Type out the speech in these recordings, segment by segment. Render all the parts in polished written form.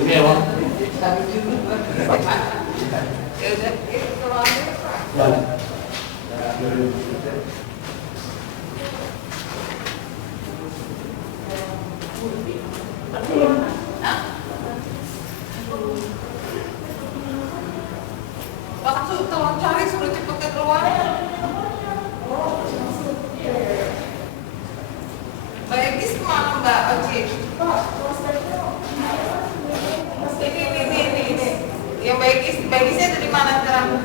Ini ya, Bang. Tolong cari suruh cepet keluar. Mbak Egis kemana Mbak Oci? Ini. Yang Mbak Egisnya ada di mana sekarang?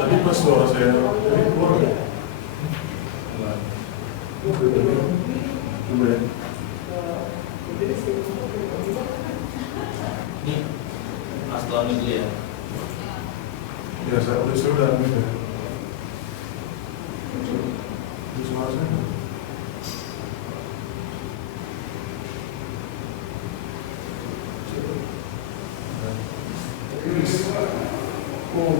Tadi pas suara saya dari keluar ya? Coba ya. Ini Mas Tony dulu ya. Ya, saya udah ambil ya. Ini suara saya. Oh.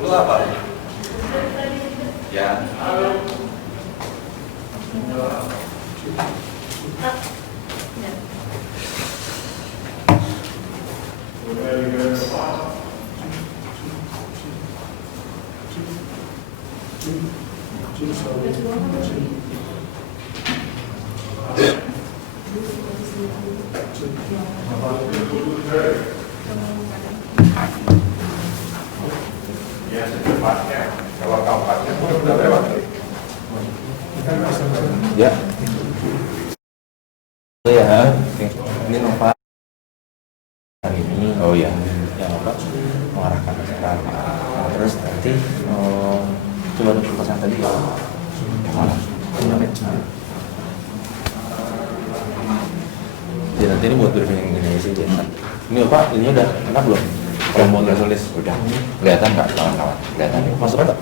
Lu apa? Ya. Ya secepatnya, kalau kampanye udah lewat. Ya. Oh ya, ini Nova hari ini. Oh ya, yang apa? Mengarahkan acara. Nah, terus nanti coba untuk pesan tadi ya. Yang mana? Ya nanti ini buat briefing yang ini sih biasa. Ini Pak, ini udah enak belum? Kalau mau nulis udah. Kelihatan nggak kawan-kawan? Kelihatan. Masuk nggak?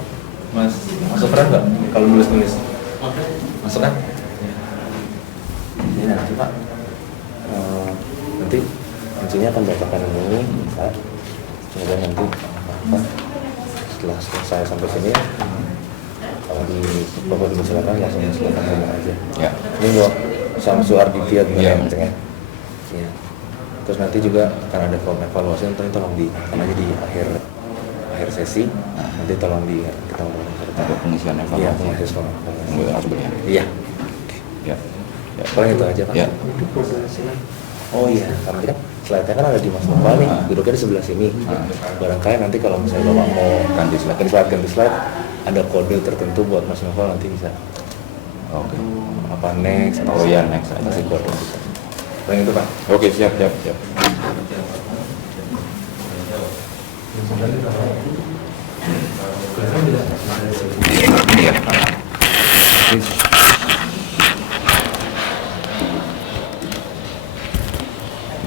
Masuk keren nggak? Kalau nulis. Masuk kan? Jadi nanti Pak, nanti kuncinya akan bacakan ini, Pak. Kemudian nanti setelah selesai sampai sini, kalau di Bapak silakan langsung silakan ngomong aja. Ya. Ini buat Samsu Arditya ya, ya. Terus nanti juga akan ada form evaluasi, nanti tolong diakan aja di akhir sesi. Nanti tolong kita ngomong ada pengisian evaluasi. Iya, pengisian evaluasi. Iya. Ya. Paling itu aja Pak. Ya. Oh iya, karena kan slide-nya kan ada di Mas Nopal nih, duduknya di sebelah sini. Barangkali nanti kalau misalnya Bapak mau ganti slide, ada kode tertentu buat Mas Nopal nanti bisa. Oke. Apa next? Oh iya, next aja sih kode. Paling itu Pak. Oke, siap. Iya.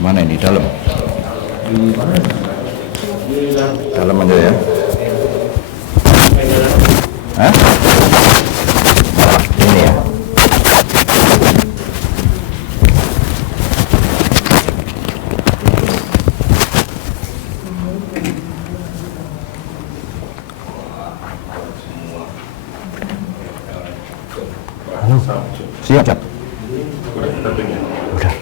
Mana ini dalam? Dalam aja ya. Hah? Ini ya. Siap, siap. Udah kita tunggu. Udah.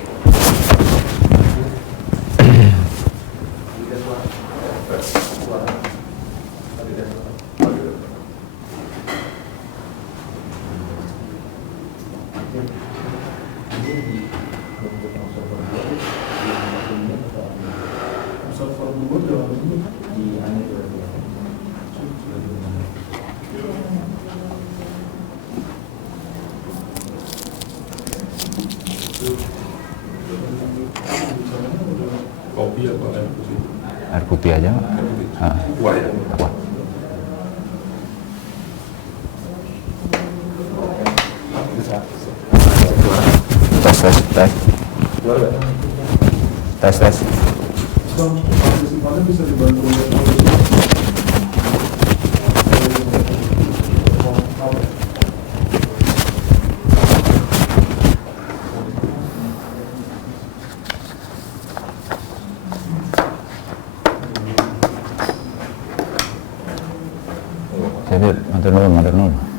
Kopi apa air putih? Air putih aja. Ah. Kuah ya? Wah. Tes, tes, tes. Tes, tes. Bang, simpannya bisa dibantu oleh Jadi, matur nuwun, matur nuwun.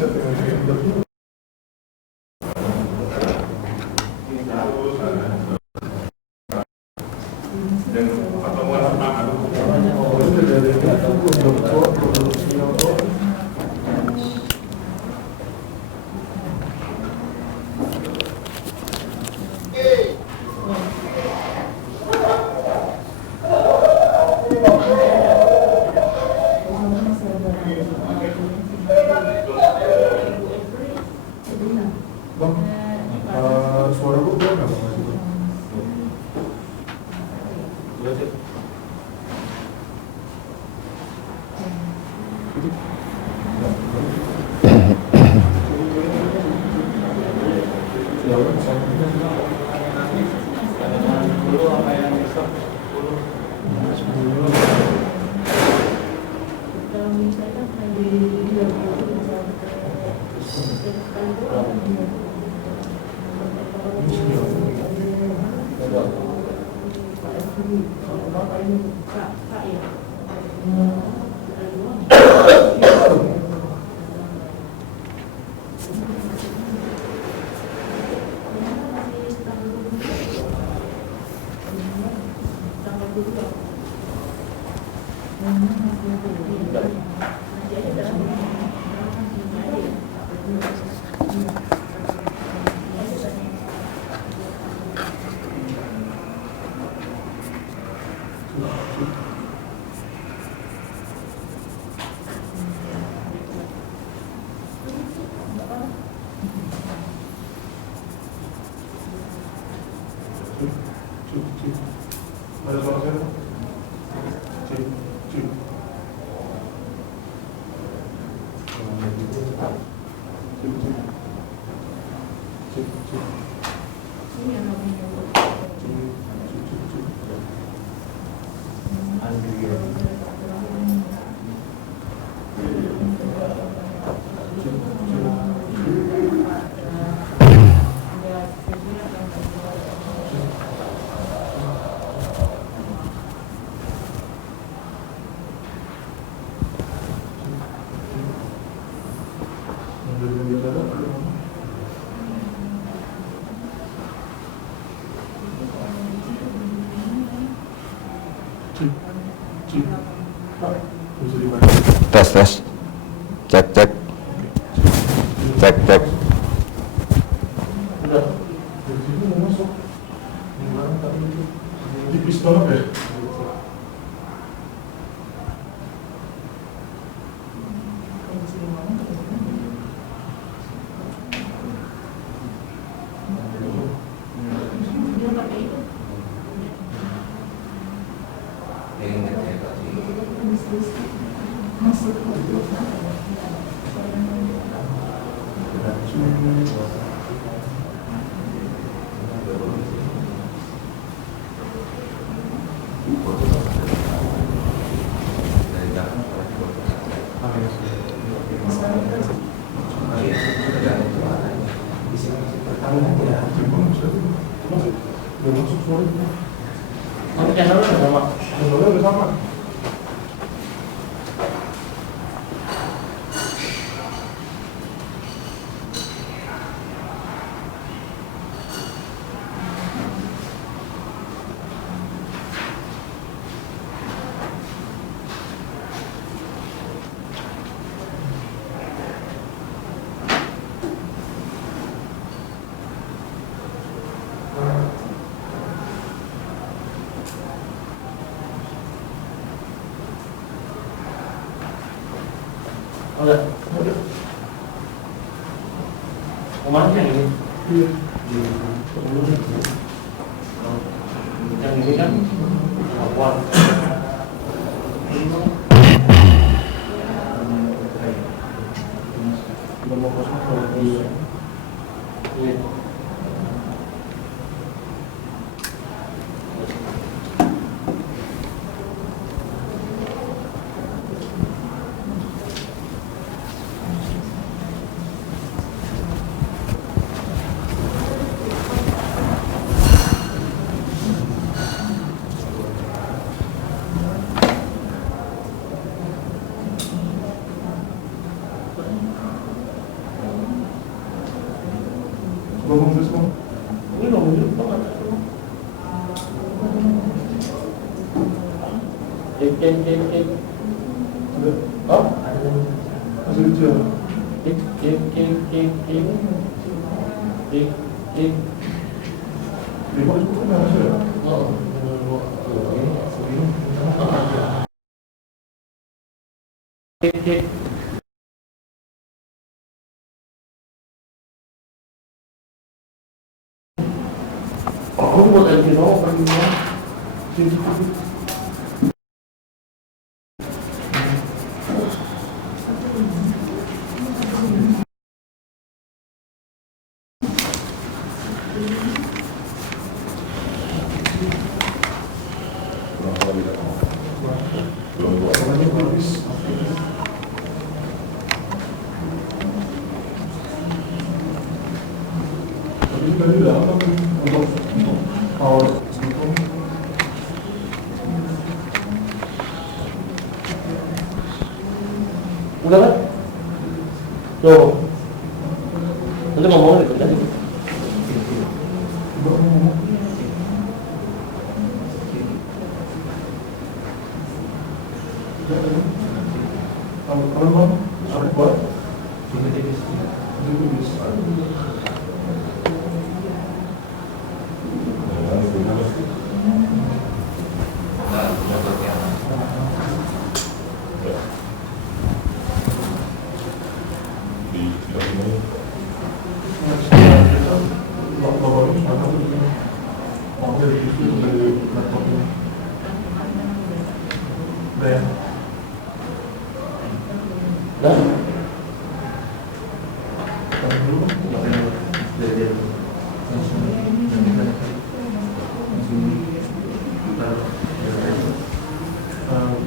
bisa dengan Bang, suara gue keluar nggak bang? Ada suara saya? Cik, cik. Cik, cik. Cik, cik. Tes, tes. Cek, cek. Cek, cek. Udah. Dari sini mau masuk. Gimana tadi itu? Tipis banget ya? Udah masuk suara. Channelnya udah sama. Channelnya udah sama. Udah. Kemarin yang ini. Iya. Yang ini kan awal. Nomor 0. Iya. Ngomong terus ngomong. Ini nomor berapa kan? Cek. Udah. Oh, Masih kecil. cek. Lima itu kan harus ya. Oh, cek. Oh, buat lagi dong, pergi dong. Soalnya habis. Tapi tadi udah apa tuh untuk power gitu. Udah kan? Tuh. Nanti ngomongin itu tadi. Coba ngomong. Kalau bang, apa buat? Tipis. Dah.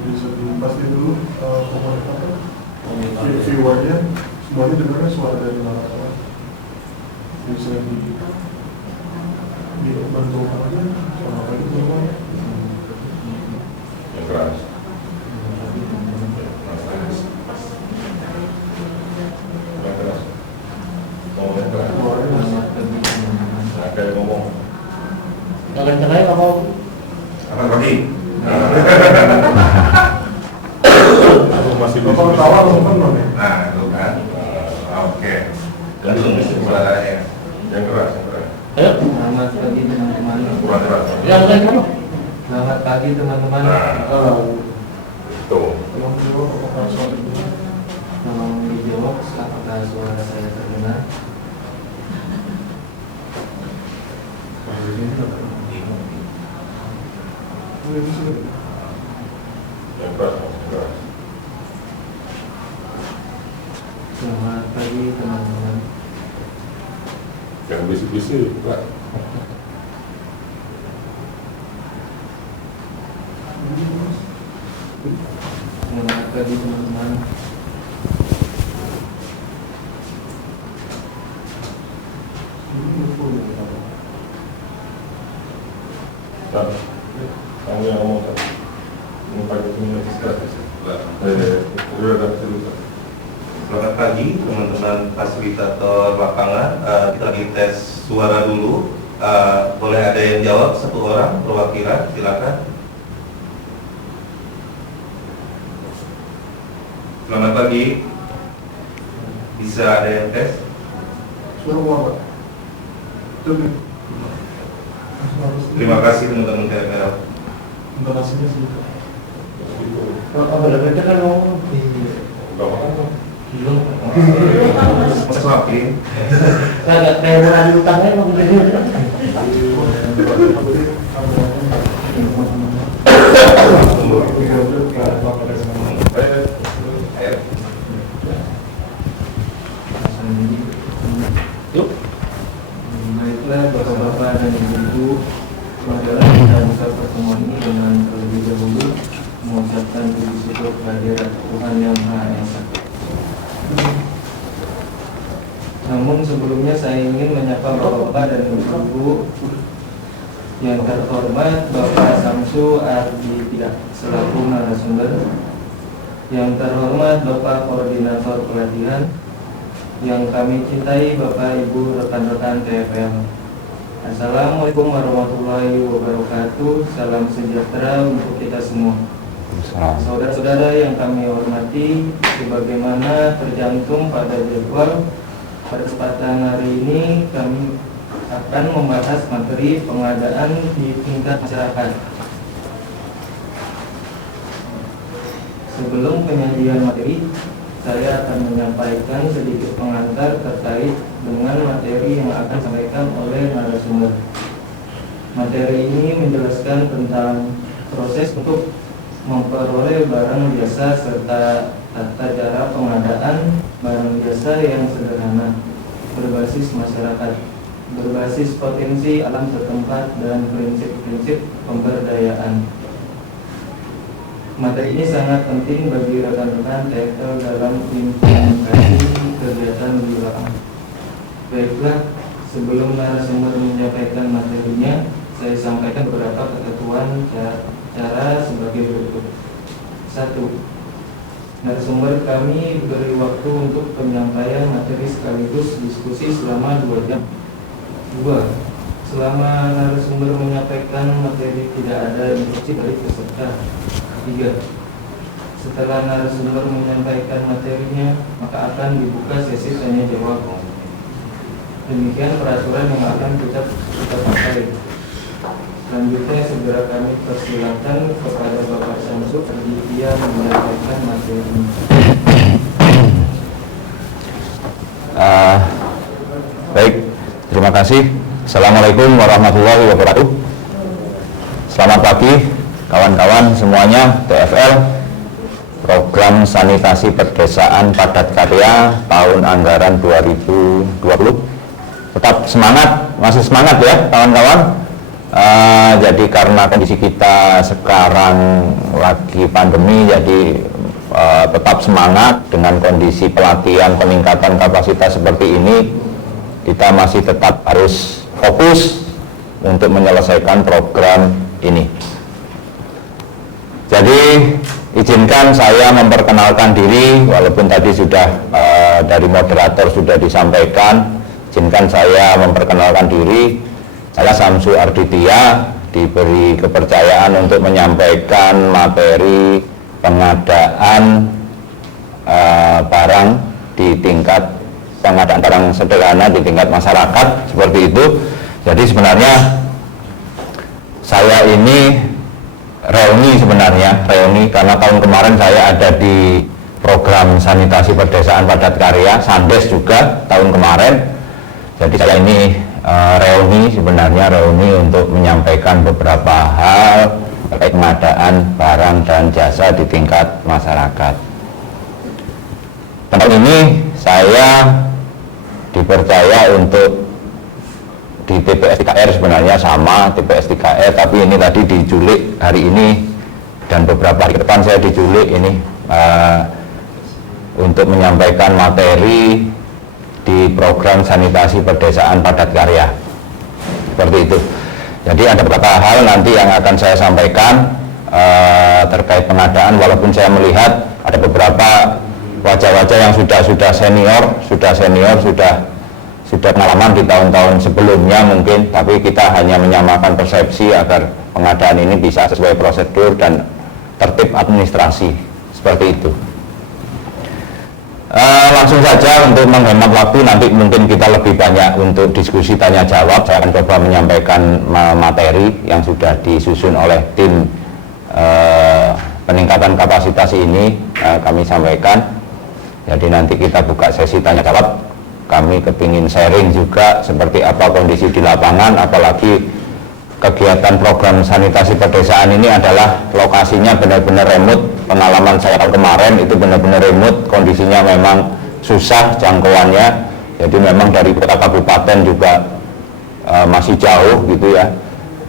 Bisa dipastiin dulu viewernya semuanya dengarnya suara dari mana, bisa dibantu aja sama kayak gitu semuanya. Yang keras. Yang keras. Akan cerai apa? Selamat pagi. Masih bapak tawa atau penuh nih? Nah, itu kan. Oke. Langsung suaranya. Yang keras, yang keras. Ayo. Selamat pagi teman-teman. Kurang keras. Yang lain kamu? Selamat pagi teman-teman. Nah, tuh. Tolong dijawab apakah suara saya terdengar? Yang keras, yang keras. Selamat pagi teman-teman. Jangan bisik-bisik, Pak. Selamat pagi teman-teman. Nah, kamu yang ngomong kan? Ini pakai komunikasi gratis. Udah ada cerita. Selamat pagi teman-teman fasilitator lapangan. Kita lagi tes suara dulu. Boleh ada yang jawab satu orang perwakilan, silakan. Selamat pagi. Bisa ada yang tes? Suara apa? Coba. Terima kasih teman-teman kamera. Intonasinya sedikit. Apa ada beda kan ngomong? Enggak apa-apa. Belum. Mas maafin. Kagak kayak mau adu utangnya mau jadi. Yuk. Baiklah bapak-bapak dan ibu-ibu, marilah kita buka pertemuan ini dengan terlebih dahulu mengucapkan puji syukur kehadirat Tuhan Yang Maha Esa. Namun sebelumnya saya ingin menyapa bapak-bapak dan ibu-ibu yang terhormat Bapak Samsu Ardi Tidak selaku narasumber, yang terhormat Bapak Koordinator Pelatihan, yang kami cintai Bapak Ibu rekan-rekan TFL. Assalamualaikum warahmatullahi wabarakatuh. Salam sejahtera untuk kita semua. Saudara-saudara yang kami hormati, sebagaimana tercantum pada jadwal pada kesempatan hari ini kami akan membahas materi pengadaan di tingkat masyarakat. Sebelum penyajian materi, saya akan menyampaikan sedikit pengantar terkait dengan materi yang akan disampaikan oleh narasumber. Materi ini menjelaskan tentang proses untuk memperoleh barang jasa serta tata cara pengadaan barang jasa yang sederhana, berbasis masyarakat, berbasis potensi alam setempat dan prinsip-prinsip pemberdayaan. Materi ini sangat penting bagi rekan-rekan TFL dalam implementasi kegiatan di lapangan. Baiklah, sebelum narasumber menyampaikan materinya, saya sampaikan beberapa ketentuan cara sebagai berikut. 1. Narasumber kami beri waktu untuk penyampaian materi sekaligus diskusi selama 2 jam. 2. Selama narasumber menyampaikan materi tidak ada instruksi dari peserta. 3. Setelah narasumber menyampaikan materinya, maka akan dibuka sesi tanya jawab. Demikian peraturan yang akan kita pakai. Selanjutnya segera kami persilakan kepada Bapak Samsu Aditya menyampaikan materi. Baik, terima kasih. Assalamualaikum warahmatullahi wabarakatuh. Selamat pagi kawan-kawan semuanya. TFL, Program Sanitasi Pedesaan Padat Karya tahun anggaran 2020. Tetap semangat, masih semangat ya kawan-kawan. Jadi karena kondisi kita sekarang lagi pandemi, jadi tetap semangat dengan kondisi pelatihan peningkatan kapasitas seperti ini. Kita masih tetap harus fokus untuk menyelesaikan program ini. Jadi izinkan saya memperkenalkan diri, walaupun tadi sudah dari moderator sudah disampaikan. Izinkan saya memperkenalkan diri. Saya Samsu Arditya diberi kepercayaan untuk menyampaikan materi pengadaan barang di tingkat pengadaan barang sederhana di tingkat masyarakat, seperti itu. Jadi sebenarnya saya ini reuni karena tahun kemarin saya ada di program sanitasi pedesaan padat karya Sandes juga tahun kemarin. Jadi saya ini reuni untuk menyampaikan beberapa hal terkait pengadaan barang dan jasa di tingkat masyarakat. Tahun ini saya dipercaya untuk di TPS 3R, sebenarnya sama TPS 3R, tapi ini tadi diculik hari ini dan beberapa hari ke depan saya diculik ini untuk menyampaikan materi di program sanitasi pedesaan padat karya, seperti itu. Jadi ada beberapa hal nanti yang akan saya sampaikan terkait pengadaan, walaupun saya melihat ada beberapa wajah-wajah yang sudah senior, sudah pengalaman di tahun-tahun sebelumnya mungkin, tapi kita hanya menyamakan persepsi agar pengadaan ini bisa sesuai prosedur dan tertib administrasi, seperti itu. Langsung saja untuk menghemat waktu, nanti mungkin kita lebih banyak untuk diskusi tanya jawab. Saya akan coba menyampaikan materi yang sudah disusun oleh tim peningkatan kapasitas ini, kami sampaikan. Jadi nanti kita buka sesi tanya jawab. Kami kepingin sharing juga seperti apa kondisi di lapangan, apalagi kegiatan program sanitasi pedesaan ini adalah lokasinya benar-benar remote. Pengalaman saya tahun kemarin itu benar-benar remote, kondisinya memang susah jangkauannya. Jadi memang dari kota kabupaten juga masih jauh gitu ya.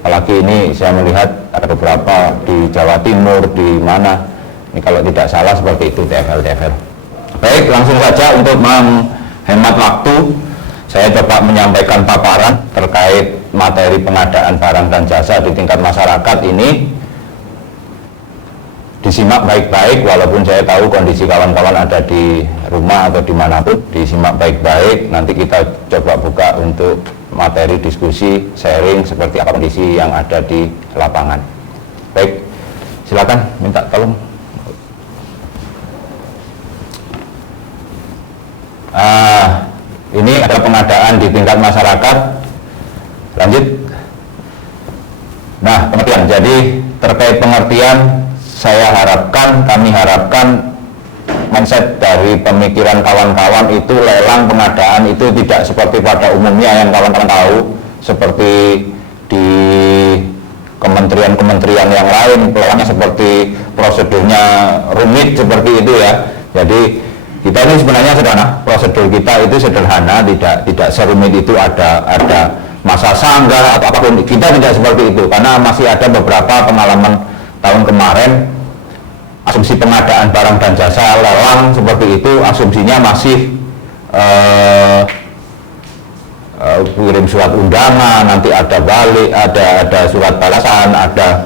Apalagi ini saya melihat ada beberapa di Jawa Timur, di mana ini kalau tidak salah seperti itu TFL. Baik, langsung saja untuk menghemat waktu, saya coba menyampaikan paparan terkait materi pengadaan barang dan jasa di tingkat masyarakat ini. Disimak baik-baik, walaupun saya tahu kondisi kawan-kawan ada di rumah atau dimanapun, disimak baik-baik. Nanti kita coba buka untuk materi diskusi, sharing seperti apa kondisi yang ada di lapangan. Baik, silakan minta tolong. Ini adalah pengadaan di tingkat masyarakat. Lanjut. Nah, pengertian. Jadi terkait pengertian, kami harapkan mindset dari pemikiran kawan-kawan itu lelang pengadaan itu tidak seperti pada umumnya yang kawan-kawan tahu, seperti di kementerian-kementerian yang lain pelangnya seperti prosedurnya rumit seperti itu ya. Jadi kita ini sebenarnya sederhana, prosedur kita itu sederhana, tidak serumit itu ada masa sanggah atau apapun. Kita tidak seperti itu karena masih ada beberapa pengalaman tahun kemarin, asumsi pengadaan barang dan jasa lelang seperti itu, asumsinya masih kirim surat undangan, nanti ada balik, ada surat balasan, ada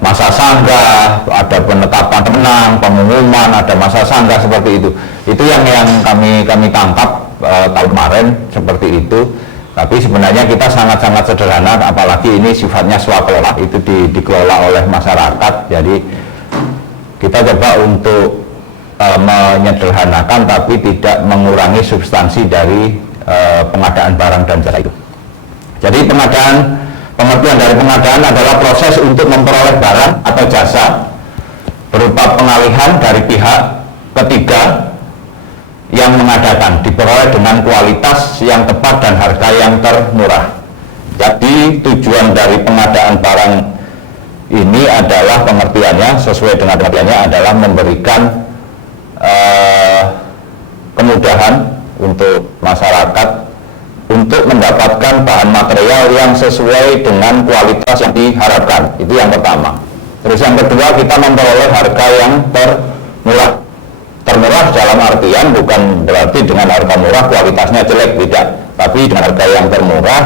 masa sanggah, ada penetapan menang, pengumuman, ada masa sanggah seperti itu. Itu yang kami tangkap tahun kemarin seperti itu. Tapi sebenarnya kita sangat-sangat sederhana, apalagi ini sifatnya swakelola, itu dikelola oleh masyarakat. Jadi kita coba untuk menyederhanakan tapi tidak mengurangi substansi dari pengadaan barang dan jasa itu. Jadi pengertian dari pengadaan adalah proses untuk memperoleh barang atau jasa berupa pengalihan dari pihak ketiga yang mengadakan, diperoleh dengan kualitas yang tepat dan harga yang termurah. Jadi tujuan dari pengadaan barang ini adalah pengertiannya, sesuai dengan pengertiannya adalah memberikan kemudahan untuk masyarakat untuk mendapatkan bahan material yang sesuai dengan kualitas yang diharapkan. Itu yang pertama. Terus yang kedua, kita memperoleh harga yang termurah. Termurah dalam artian bukan berarti dengan harga murah kualitasnya jelek, tidak. Tapi dengan harga yang termurah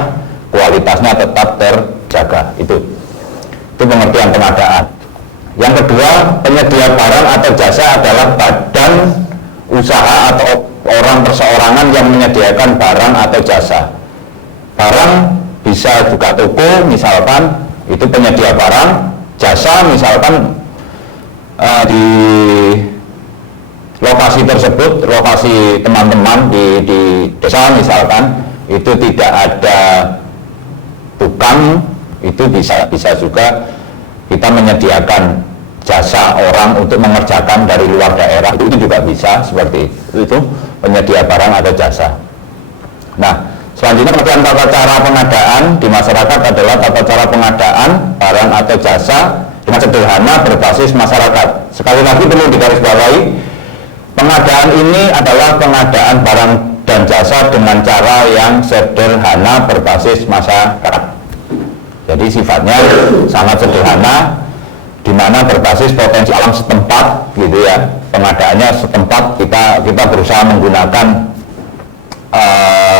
kualitasnya tetap terjaga. Itu pengertian pengadaan. Yang kedua, penyedia barang atau jasa adalah badan usaha atau orang perseorangan yang menyediakan barang atau jasa. barang bisa juga toko, misalkan itu penyedia barang, jasa misalkan di lokasi tersebut, lokasi teman-teman di desa misalkan itu tidak ada tukang, itu bisa juga kita menyediakan jasa orang untuk mengerjakan dari luar daerah, itu juga bisa seperti itu penyedia barang atau jasa. Nah, selanjutnya pengertian tata cara pengadaan di masyarakat adalah tata cara pengadaan barang atau jasa dengan sederhana berbasis masyarakat. Sekali lagi perlu digarisbawahi, pengadaan ini adalah pengadaan barang dan jasa dengan cara yang sederhana berbasis masyarakat. Jadi sifatnya sangat sederhana, di mana berbasis potensi alam setempat, gitu ya. Pengadaannya setempat, kita berusaha menggunakan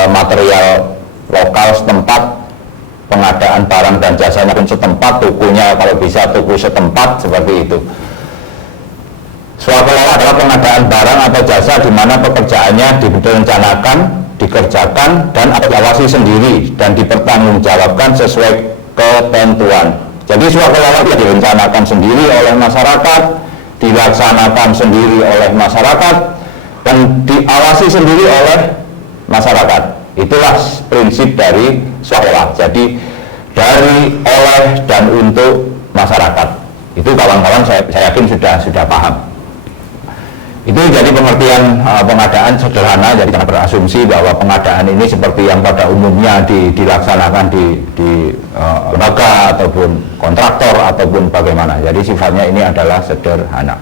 material lokal setempat, pengadaan barang dan jasanya pun setempat, tokonya kalau bisa toko setempat, seperti itu. Swakelola adalah pengadaan barang atau jasa di mana pekerjaannya direncanakan, dikerjakan, dan diawasi sendiri dan dipertanggungjawabkan sesuai ketentuan. Jadi swakelola itu direncanakan sendiri oleh masyarakat, dilaksanakan sendiri oleh masyarakat, dan diawasi sendiri oleh masyarakat. Itulah prinsip dari swakelola. Jadi dari, oleh, dan untuk masyarakat. Itu kawan-kawan saya yakin sudah paham. Itu jadi pengertian pengadaan sederhana. Jadi jangan berasumsi bahwa pengadaan ini seperti yang pada umumnya dilaksanakan di lembaga ataupun kontraktor ataupun bagaimana. Jadi sifatnya ini adalah sederhana.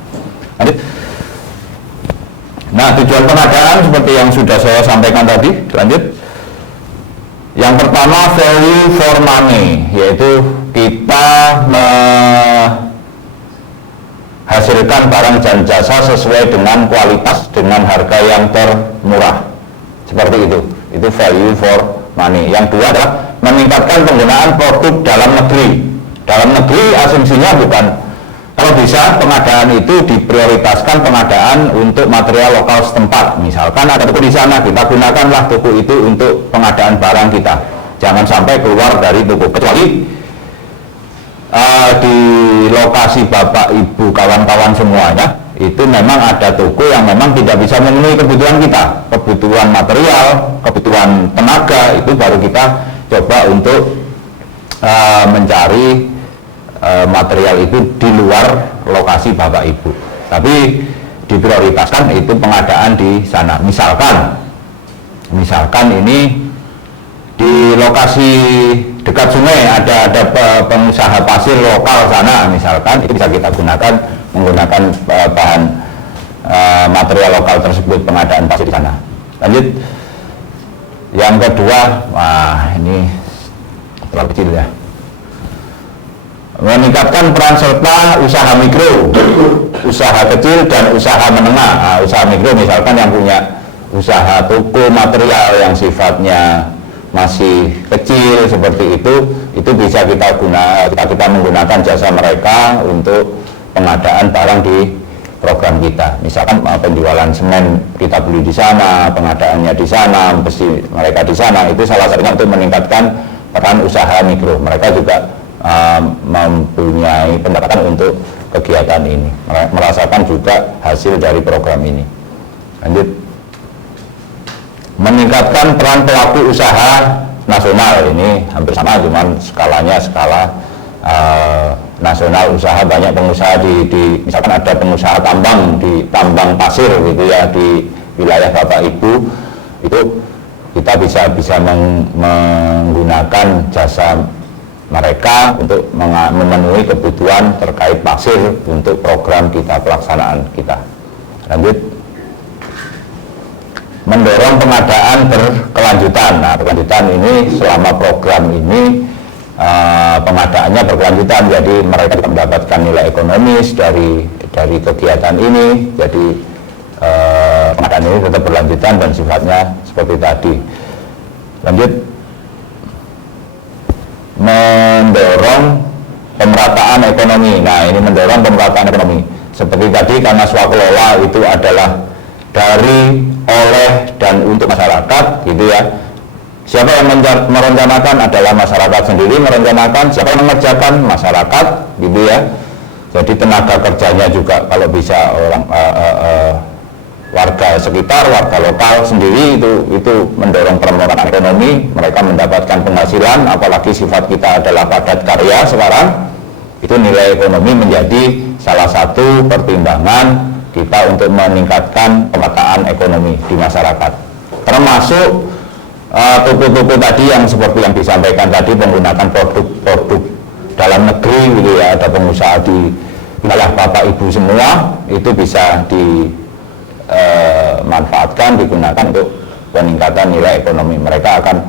Nah, tujuan pengadaan seperti yang sudah saya sampaikan tadi. Lanjut. Yang pertama, value for money, yaitu kita hasilkan barang dan jasa sesuai dengan kualitas dengan harga yang termurah, seperti itu value for money. Yang kedua adalah meningkatkan penggunaan produk dalam negeri asumsinya bukan, kalau bisa pengadaan itu diprioritaskan pengadaan untuk material lokal setempat. Misalkan ada toko di sana, kita gunakanlah toko itu untuk pengadaan barang kita, jangan sampai keluar dari toko, kecuali di lokasi Bapak Ibu kawan-kawan semuanya itu memang ada toko yang memang tidak bisa memenuhi kebutuhan kita, kebutuhan material, kebutuhan tenaga, itu baru kita coba untuk mencari material itu di luar lokasi Bapak Ibu, tapi diprioritaskan itu pengadaan di sana. Misalkan ini di lokasi dekat sungai ada pengusaha pasir lokal sana, misalkan itu bisa kita menggunakan bahan material lokal tersebut, pengadaan pasir di sana. Lanjut, yang kedua, ini terlalu kecil ya. Meningkatkan peran serta usaha mikro, usaha kecil dan usaha menengah. Usaha mikro misalkan yang punya usaha toko material yang sifatnya masih kecil seperti itu bisa kita menggunakan jasa mereka untuk pengadaan barang di program kita. Misalkan penjualan semen kita beli di sana, pengadaannya di sana, besi mereka di sana, itu salah satunya untuk meningkatkan peran usaha mikro. Mereka juga mempunyai pendapatan untuk kegiatan ini, merasakan juga hasil dari program ini. Lanjut. Meningkatkan peran pelaku usaha nasional, ini hampir sama, cuman skalanya skala nasional. Usaha banyak pengusaha di misalkan ada pengusaha tambang di tambang pasir gitu ya, di wilayah Bapak Ibu, itu kita bisa menggunakan jasa mereka untuk memenuhi kebutuhan terkait pasir untuk program kita, pelaksanaan kita. Lanjut. Mendorong pengadaan berkelanjutan. Nah, berkelanjutan ini selama program ini pengadaannya berkelanjutan, jadi mereka mendapatkan nilai ekonomis dari kegiatan ini. Jadi pengadaan ini tetap berlanjutan dan sifatnya seperti tadi. Lanjut. Mendorong pemerataan ekonomi. Nah, ini mendorong pemerataan ekonomi. Seperti tadi, karena swakelola itu adalah dari, oleh, dan untuk masyarakat gitu ya. Siapa yang merencanakan adalah masyarakat sendiri merencanakan, siapa yang mengerjakan masyarakat, gitu ya. Jadi tenaga kerjanya juga kalau bisa orang warga sekitar, warga lokal sendiri itu mendorong perkembangan ekonomi, mereka mendapatkan penghasilan, apalagi sifat kita adalah padat karya sekarang, itu nilai ekonomi menjadi salah satu pertimbangan kita untuk meningkatkan pemetaan ekonomi di masyarakat. Termasuk toko-toko tadi yang seperti yang disampaikan tadi, menggunakan produk-produk dalam negeri gitu ya, ada pengusaha di wilayah Bapak Ibu semua, itu bisa dimanfaatkan, digunakan untuk peningkatan nilai ekonomi. Mereka akan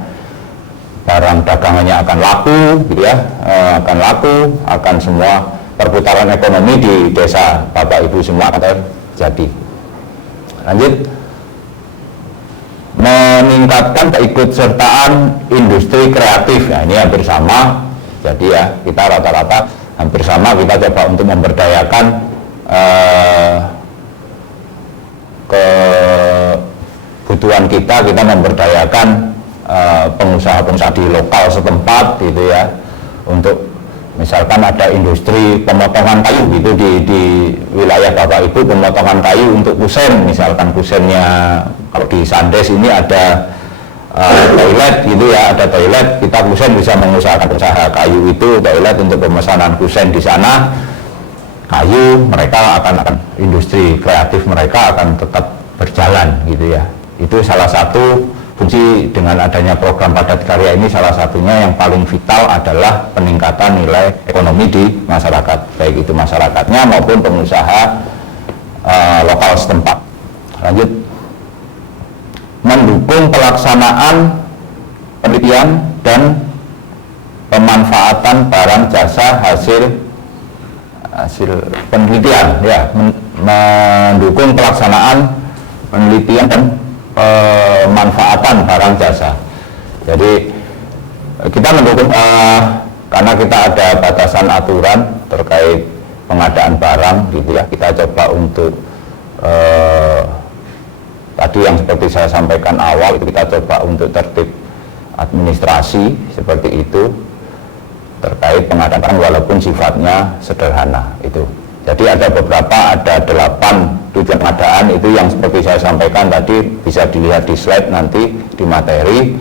barang dagangannya akan laku gitu ya, akan laku, akan semua perputaran ekonomi di desa Bapak Ibu semua akan terjadi. Lanjut, meningkatkan keikutsertaan industri kreatif. Nah, ini hampir sama. Jadi ya, kita rata-rata hampir sama, kita coba untuk memberdayakan kebutuhan kita memberdayakan pengusaha-pengusaha di lokal setempat gitu ya, untuk misalkan ada industri pemotongan kayu gitu di wilayah Bapak Ibu, pemotongan kayu untuk kusen, misalkan kusennya kalau di Sandes ini ada toilet gitu ya, ada toilet, kita kusen bisa mengusahakan usaha kayu itu, toilet untuk pemesanan kusen di sana, kayu, mereka akan industri kreatif mereka akan tetap berjalan gitu ya. Itu salah satu fungsi dengan adanya program padat karya ini, salah satunya yang paling vital adalah peningkatan nilai ekonomi di masyarakat, baik itu masyarakatnya maupun pengusaha lokal setempat. Lanjut, mendukung pelaksanaan penelitian dan pemanfaatan barang jasa hasil penelitian ya, mendukung pelaksanaan penelitian dan pemanfaatan barang jasa. Jadi kita mendukung karena kita ada batasan aturan terkait pengadaan barang gitu ya, kita coba untuk tadi yang seperti saya sampaikan awal, itu kita coba untuk tertib administrasi seperti itu terkait pengadaan barang walaupun sifatnya sederhana itu. Jadi ada beberapa, ada 8 tujuan pengadaan itu yang seperti saya sampaikan tadi, bisa dilihat di slide nanti di materi,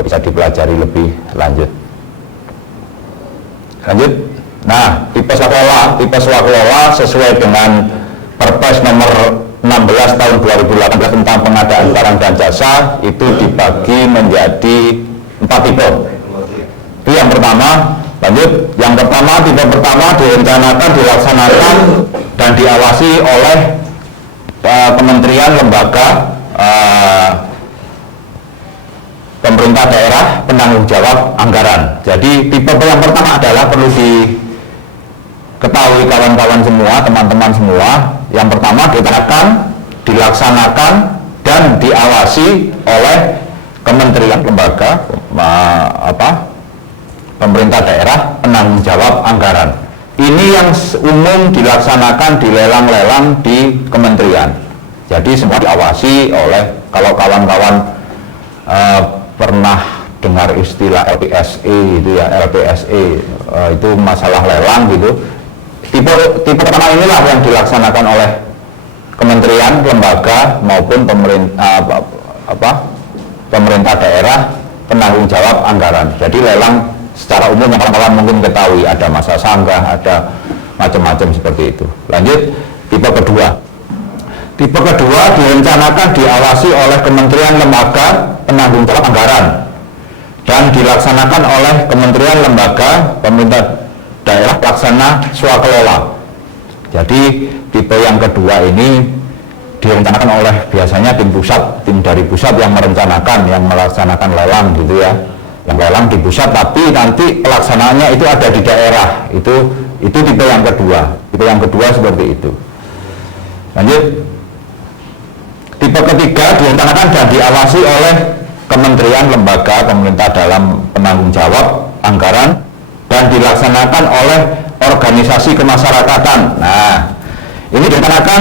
bisa dipelajari lebih lanjut. Nah, tipe swakelola sesuai dengan Perpres nomor 16 tahun 2018 tentang pengadaan barang dan jasa itu dibagi menjadi 4 tipe. Itu yang pertama. Lanjut, yang pertama, tipe pertama direncanakan, dilaksanakan dan diawasi oleh kementerian, lembaga, pemerintah daerah, penanggung jawab anggaran. Jadi tipe yang pertama adalah perlu diketahui kawan-kawan semua, teman-teman semua. Yang pertama direncanakan, dilaksanakan dan diawasi oleh kementerian, lembaga, pemerintah daerah, penanggung jawab anggaran. Ini yang umum dilaksanakan di lelang-lelang di kementerian. Jadi semua diawasi oleh, kalau kawan-kawan pernah dengar istilah LPSE itu ya, LPSE itu masalah lelang gitu. Tipe pertama inilah yang dilaksanakan oleh kementerian, lembaga maupun pemerintah daerah, penanggung jawab anggaran. Jadi lelang secara umum yang kawan-kawan mungkin ketahui, ada masa sanggah, ada macam-macam seperti itu. Lanjut, tipe kedua. Tipe kedua direncanakan, diawasi oleh kementerian, lembaga, penanggung jawab anggaran dan dilaksanakan oleh kementerian, lembaga, pemerintah daerah pelaksana swakelola. Jadi tipe yang kedua ini direncanakan oleh biasanya tim pusat, tim dari pusat yang merencanakan, yang melaksanakan lelang gitu ya. Yang lelang di pusat, tapi nanti pelaksanaannya itu ada di daerah. Itu tipe yang kedua. Tipe yang kedua seperti itu. Lanjut, tipe ketiga direncanakan dan diawasi oleh kementerian, lembaga, pemerintah dalam penanggung jawab anggaran dan dilaksanakan oleh organisasi kemasyarakatan. Nah, ini direncanakan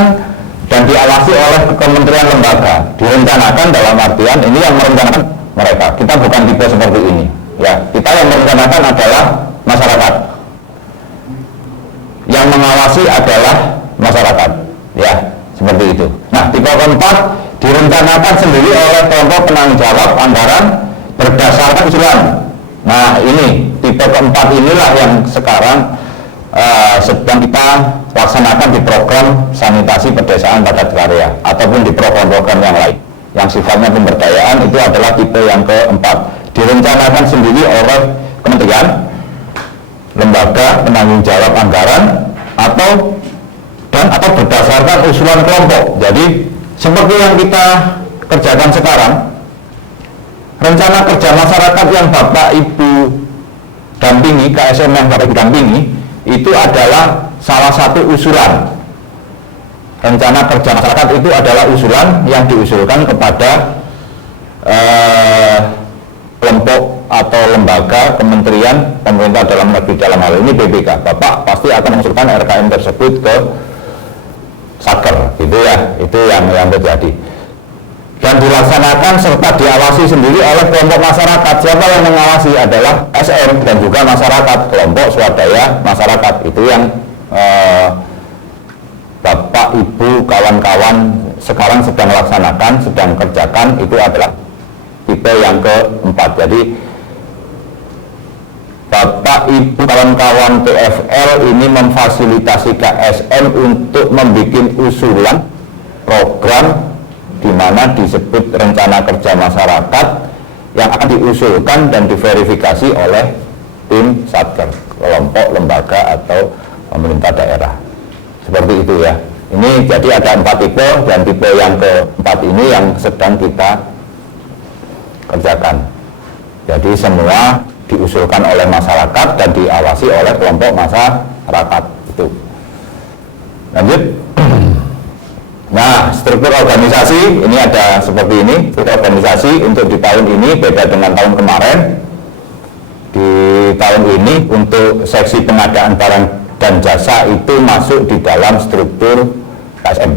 dan diawasi oleh kementerian, lembaga. Direncanakan dalam artian ini yang merencanakan mereka. Kita bukan tipe seperti ini. Ya, kita yang merencanakan adalah masyarakat. Yang mengawasi adalah masyarakat. Ya, seperti itu. Nah, tipe keempat direncanakan sendiri oleh kelompok penanggung jawab anggaran berdasarkan usulan. Nah, ini tipe keempat inilah yang sekarang sedang kita laksanakan di program sanitasi pedesaan padat karya ataupun di program-program yang lain yang sifatnya pemberdayaan. Itu adalah tipe yang keempat, direncanakan sendiri oleh kementerian, lembaga penanggung jawab anggaran atau berdasarkan usulan kelompok. Jadi seperti yang kita kerjakan sekarang, rencana kerja masyarakat yang Bapak Ibu dampingi, KSM yang Bapak Ibu dampingi, itu adalah salah satu usulan. Rencana kerja masyarakat itu adalah usulan yang diusulkan kepada kelompok atau lembaga kementerian pemerintah dalam negeri, dalam hal ini BPK. Bapak pasti akan mengusulkan RKM tersebut ke Satker, gitu ya. Itu yang terjadi. Dan dilaksanakan serta diawasi sendiri oleh kelompok masyarakat. Siapa yang mengawasi adalah SM dan juga masyarakat, kelompok swadaya masyarakat. Itu yang Bapak, Ibu, kawan-kawan sekarang sedang laksanakan, sedang kerjakan. Itu adalah tipe yang keempat. Jadi Bapak, Ibu, kawan-kawan PFL ini memfasilitasi KSM untuk membuat usulan program di mana disebut rencana kerja masyarakat yang akan diusulkan dan diverifikasi oleh tim Satker, kelompok, lembaga atau pemerintah daerah. Seperti itu ya. Ini jadi ada 4 tipe, dan tipe yang keempat ini yang sedang kita kerjakan. Jadi semua diusulkan oleh masyarakat dan diawasi oleh kelompok masyarakat itu. Lanjut. Nah, struktur organisasi ini ada seperti ini. Struktur organisasi untuk di tahun ini beda dengan tahun kemarin. Di tahun ini untuk seksi pengadaan barang dan jasa itu masuk di dalam struktur KSM.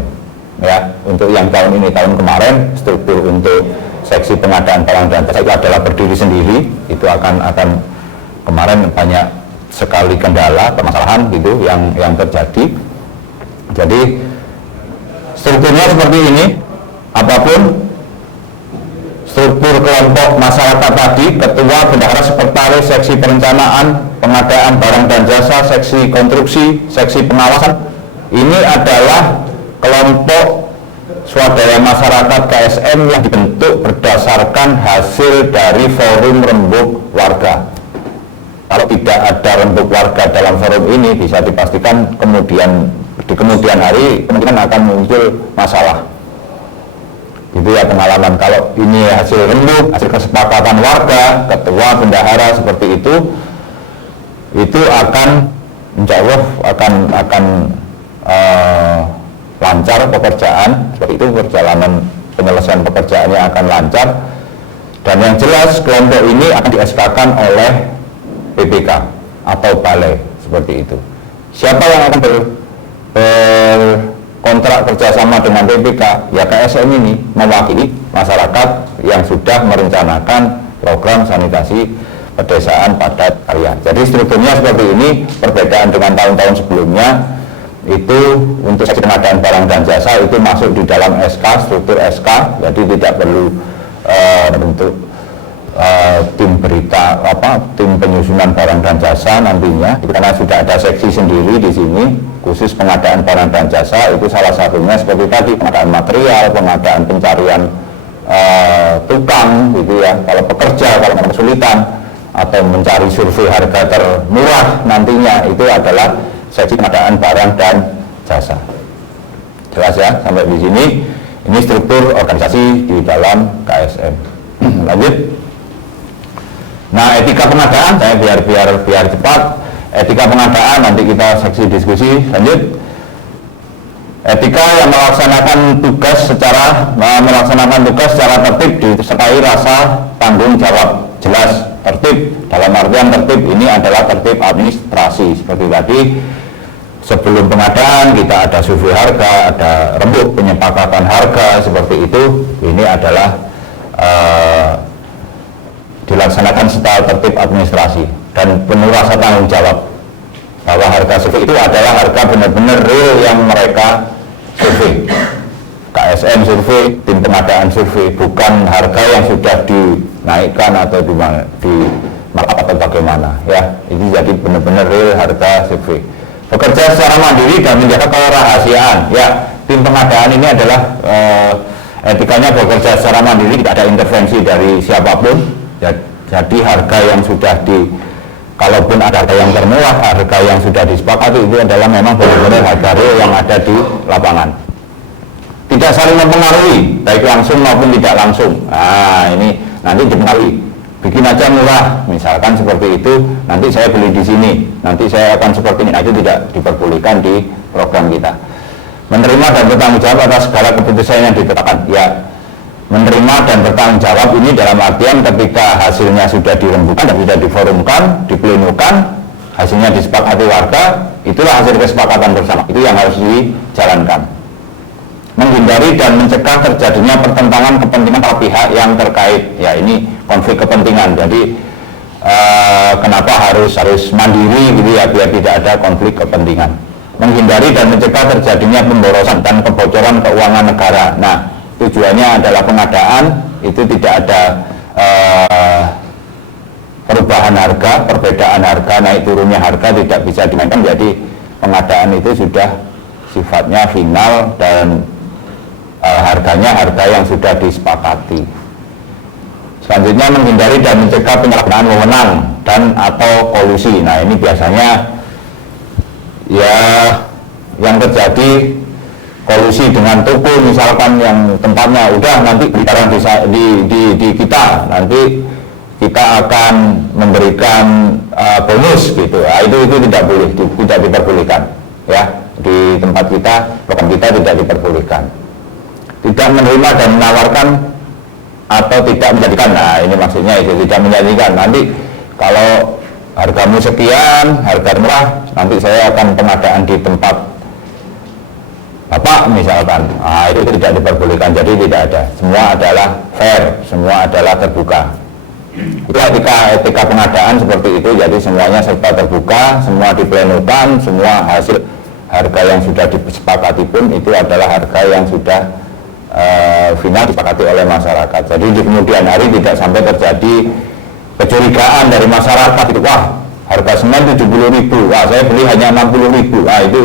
Ya, untuk yang tahun ini, tahun kemarin struktur untuk seksi pengadaan barang dan jasa itu adalah berdiri sendiri. Itu akan kemarin banyak sekali kendala, permasalahan gitu yang terjadi. Jadi strukturnya seperti ini. Apapun struktur kelompok masyarakat tadi, ketua, bendahara, sekretaris, seksi perencanaan, pengadaan barang dan jasa, seksi konstruksi, seksi pengawasan, ini adalah kelompok swadaya masyarakat KSM yang dibentuk berdasarkan hasil dari forum rembuk warga. Kalau tidak ada rembuk warga dalam forum ini, bisa dipastikan di kemudian hari kemungkinan akan muncul masalah. Itu ya pengalaman. Kalau ini hasil rembuk, hasil kesepakatan warga, ketua, bendahara seperti itu akan insya Allah akan lancar pekerjaan. Seperti itu, perjalanan penyelesaian pekerjaannya akan lancar. Dan yang jelas kelompok ini akan di-SK-kan oleh PPK atau balai, seperti itu. Siapa yang akan berkontrak kerjasama dengan PPK? Ya KSM ini mewakili masyarakat yang sudah merencanakan program sanitasi pedesaan padat karya. Jadi strukturnya seperti ini. Perbedaan dengan tahun-tahun sebelumnya, itu untuk seksi pengadaan barang dan jasa itu masuk di dalam SK, struktur SK. Jadi tidak perlu bentuk tim berita tim penyusunan barang dan jasa nantinya, karena sudah ada seksi sendiri di sini khusus pengadaan barang dan jasa. Itu salah satunya seperti tadi, pengadaan material, pengadaan pencarian tukang gitu ya, kalau pekerja, kalau kesulitan atau mencari survei harga termurah nantinya, itu adalah seksi pengadaan barang dan jasa. Jelas ya sampai di sini. Ini struktur organisasi di dalam KSM. Lanjut. Nah, etika pengadaan, saya biar cepat. Etika pengadaan nanti kita seksi diskusi. Lanjut. Etika yang melaksanakan tugas secara tertib disertai rasa tanggung jawab. Jelas, tertib dalam artian tertib ini adalah tertib administrasi. Seperti tadi, sebelum pengadaan kita ada survei harga, ada rembuk penyepakatan harga, seperti itu. Ini adalah secara tertib administrasi dan penuh rasa tanggung jawab bahwa harga survei itu adalah harga benar-benar real yang mereka survei. KSM survei, tim pengadaan survei, bukan harga yang sudah dinaikkan atau di markup atau bagaimana ya. Ini jadi benar-benar real harga survei. Bekerja secara mandiri dan menjaga kerahasiaan ya. Tim pengadaan ini adalah etikanya bekerja secara mandiri, tidak ada intervensi dari siapapun. Jadi harga yang sudah kalaupun ada harga yang termurah, harga yang sudah disepakati itu adalah memang benar-benar harga real yang ada di lapangan. Tidak saling mempengaruhi, baik langsung maupun tidak langsung. Nah, ini nanti dipengaruhi. Bikin aja murah, misalkan seperti itu. Nanti saya beli di sini, nanti saya akan seperti ini. Nah, itu tidak diperbolehkan di program kita. Menerima dan bertanggung jawab atas segala keputusan yang ditetapkan. Ya, menerima dan bertanggung jawab ini dalam artian ketika hasilnya sudah dirembukan dan sudah diforumkan, diplenukan, hasilnya disepakati warga, itulah hasil kesepakatan bersama. Itu yang harus dijalankan. Menghindari dan mencegah terjadinya pertentangan kepentingan para pihak yang terkait. Ya, ini konflik kepentingan. Jadi kenapa harus mandiri gitu ya, biar tidak ada konflik kepentingan. Menghindari dan mencegah terjadinya pemborosan dan kebocoran keuangan negara. Nah, tujuannya adalah pengadaan itu tidak ada perubahan harga, perbedaan harga, naik turunnya harga tidak bisa dimainkan. Jadi pengadaan itu sudah sifatnya final dan harganya harga yang sudah disepakati. Selanjutnya menghindari dan mencegah penyalahgunaan wewenang dan atau kolusi. Nah, ini biasanya ya yang terjadi kolusi dengan toko misalkan yang tempatnya udah nanti barang di kita, nanti kita akan memberikan bonus gitu. Nah, itu tidak boleh, tidak diperbolehkan ya. Di tempat kita, program kita tidak diperbolehkan. Tidak menerima dan menawarkan atau tidak menjadikan. Nah, ini maksudnya itu tidak menjadikan. Nanti kalau hargamu sekian, harga murah, nanti saya akan pengadaan di tempat Bapak misalkan. Nah, itu tidak diperbolehkan. Jadi tidak ada. Semua adalah fair, semua adalah terbuka. Itu etika pengadaan seperti itu. Jadi semuanya serba terbuka, semua diplenukan, semua hasil harga yang sudah disepakati pun itu adalah harga yang sudah final disepakati oleh masyarakat. Jadi di kemudian hari tidak sampai terjadi kecurigaan dari masyarakat itu, wah harga semen 70.000, wah saya beli hanya 60.000. Nah, itu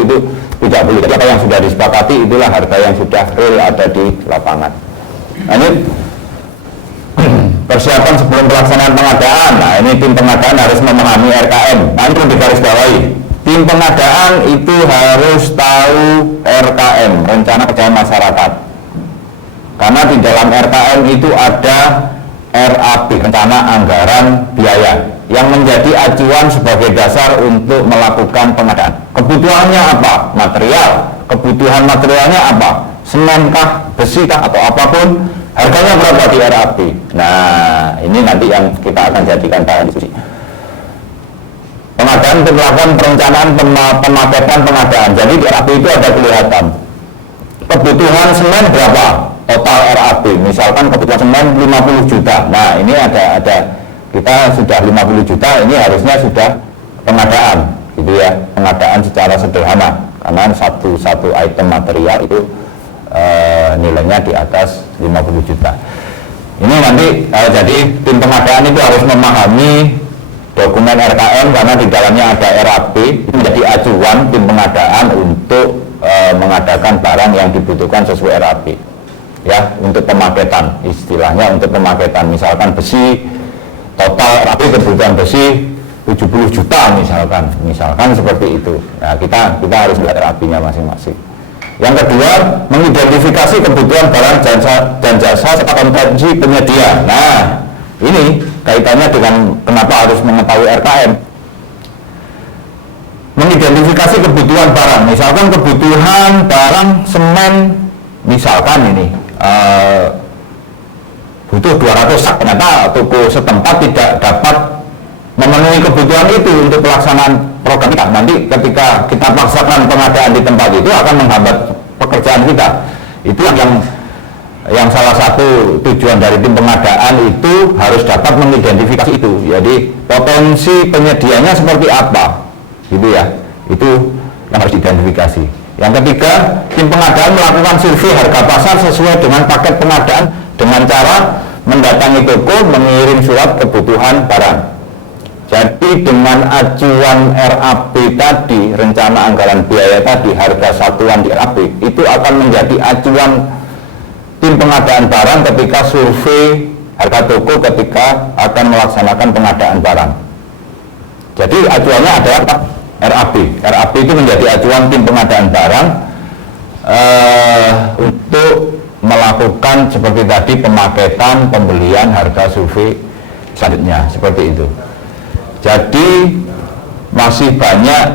tidak boleh. Jadi apa yang sudah disepakati itulah harga yang sudah real ada di lapangan. Nah, ini persiapan sebelum pelaksanaan pengadaan. Nah, ini tim pengadaan harus memahami RKM. Nah, ini perlu digarisbawahi. Tim pengadaan itu harus tahu RKM, rencana kerja masyarakat. Karena di dalam RKM itu ada RAB, rencana anggaran biaya, yang menjadi acuan sebagai dasar untuk melakukan pengadaan. Kebutuhannya apa? Material. Kebutuhan materialnya apa? Semen kah, besi kah, atau apapun. Harganya berapa di RAB? Nah, ini nanti yang kita akan jadikan bahan diskusi. Pengadaan untuk melakukan perencanaan pemaketan pengadaan. Jadi di RAB itu ada kelihatan kebutuhan semen berapa total RAB. Misalkan kebutuhan semen 50 juta. Nah, ini ada kita sudah 50 juta, ini harusnya sudah pengadaan gitu ya, pengadaan secara sederhana karena satu item material itu nilainya di atas 50 juta. Ini nanti jadi tim pengadaan itu harus memahami dokumen RKM karena di dalamnya ada RAB, itu menjadi acuan tim pengadaan untuk mengadakan barang yang dibutuhkan sesuai RAB ya, untuk pemaketan, istilahnya untuk pemaketan. Misalkan besi, total RAB kebutuhan besi 70 juta misalkan seperti itu. Nah, kita harus lihat RAB-nya masing-masing. Yang kedua, mengidentifikasi kebutuhan barang dan jasa serta kompetensi penyedia. Nah, ini kaitannya dengan kenapa harus mengetahui RKM. Mengidentifikasi kebutuhan barang, misalkan kebutuhan barang semen, misalkan ini butuh 200 sak, ternyata toko setempat tidak dapat memenuhi kebutuhan itu untuk pelaksanaan program kita. Nanti ketika kita paksakan pengadaan di tempat itu akan menghambat pekerjaan kita. Itu yang yang salah satu tujuan dari tim pengadaan itu harus dapat mengidentifikasi itu. Jadi potensi penyedianya seperti apa, gitu ya. Itu yang harus diidentifikasi. Yang ketiga, tim pengadaan melakukan survei harga pasar sesuai dengan paket pengadaan dengan cara mendatangi toko, mengirim surat kebutuhan barang. Jadi dengan acuan RAB tadi, rencana anggaran biaya tadi, harga satuan di RAB itu akan menjadi acuan tim pengadaan barang ketika survei harga toko ketika akan melaksanakan pengadaan barang. Jadi acuannya adalah RAB. RAB itu menjadi acuan tim pengadaan barang untuk melakukan seperti tadi pemaketan, pembelian, harga survei selanjutnya, seperti itu. Jadi masih banyak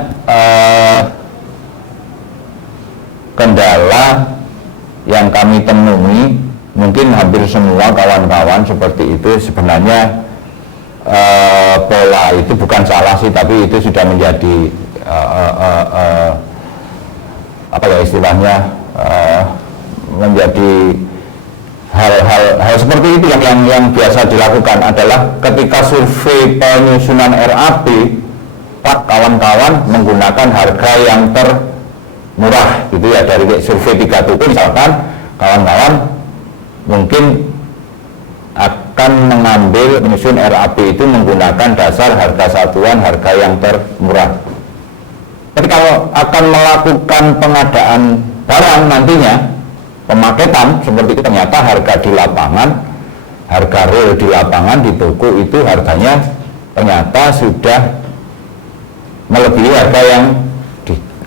kendala yang kami temui, mungkin hampir semua kawan-kawan seperti itu. Sebenarnya pola itu bukan salah sih, tapi itu sudah menjadi apa ya istilahnya, menjadi hal seperti itu yang biasa dilakukan adalah ketika survei penyusunan RAB, kawan-kawan menggunakan harga yang termurah gitu ya, dari survei 3 toko misalkan kawan-kawan mungkin akan mengambil menyusun RAB itu menggunakan dasar harga satuan harga yang termurah. Jadi kalau akan melakukan pengadaan barang nantinya, pemaketan seperti itu, ternyata harga di lapangan, harga real di lapangan di toko itu harganya ternyata sudah melebihi harga yang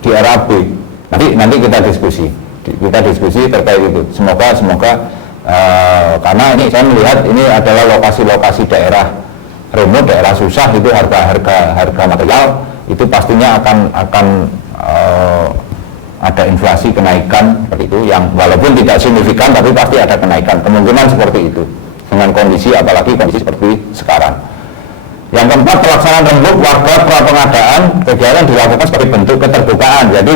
di RAB. Nanti kita diskusi terkait itu. Semoga karena ini saya melihat ini adalah lokasi-lokasi daerah remote, daerah susah, itu harga material itu pastinya akan ada inflasi kenaikan seperti itu, yang walaupun tidak signifikan tapi pasti ada kenaikan, kemungkinan seperti itu dengan kondisi, apalagi kondisi seperti sekarang. Yang keempat, pelaksanaan rembuk warga pra pengadaan, kegiatan dilakukan sebagai bentuk keterbukaan. Jadi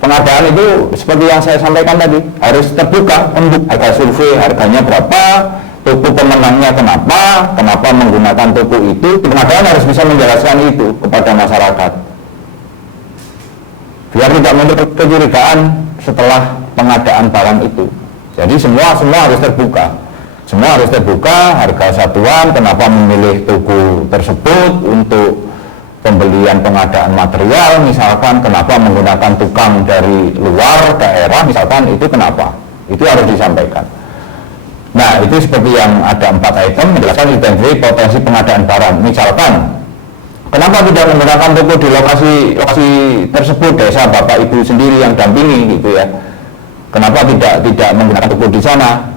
pengadaan itu seperti yang saya sampaikan tadi, harus terbuka untuk harga survei, harganya berapa, toko pemenangnya kenapa menggunakan toko itu. Pengadaan harus bisa menjelaskan itu kepada masyarakat, biar tidak muncul kecurigaan setelah pengadaan barang itu. Jadi semua harus terbuka, harga satuan, kenapa memilih toko tersebut untuk pembelian pengadaan material misalkan, kenapa menggunakan tukang dari luar daerah misalkan, itu kenapa, itu harus disampaikan. Nah, itu seperti yang ada 4 item menjelaskan identifikasi potensi pengadaan barang. Misalkan kenapa tidak menggunakan toko di lokasi tersebut, desa bapak ibu sendiri yang dampingi gitu ya, kenapa tidak menggunakan toko di sana.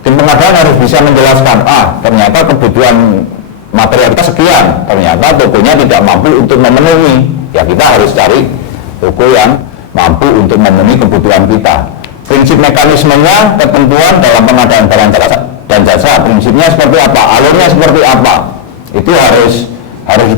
Tim pengadaan harus bisa menjelaskan, ternyata kebutuhan material kita sekian, ternyata tokonya tidak mampu untuk memenuhi, ya kita harus cari toko yang mampu untuk memenuhi kebutuhan kita. Prinsip mekanismenya, ketentuan dalam pengadaan barang dan jasa, prinsipnya seperti apa, alurnya seperti apa, itu harus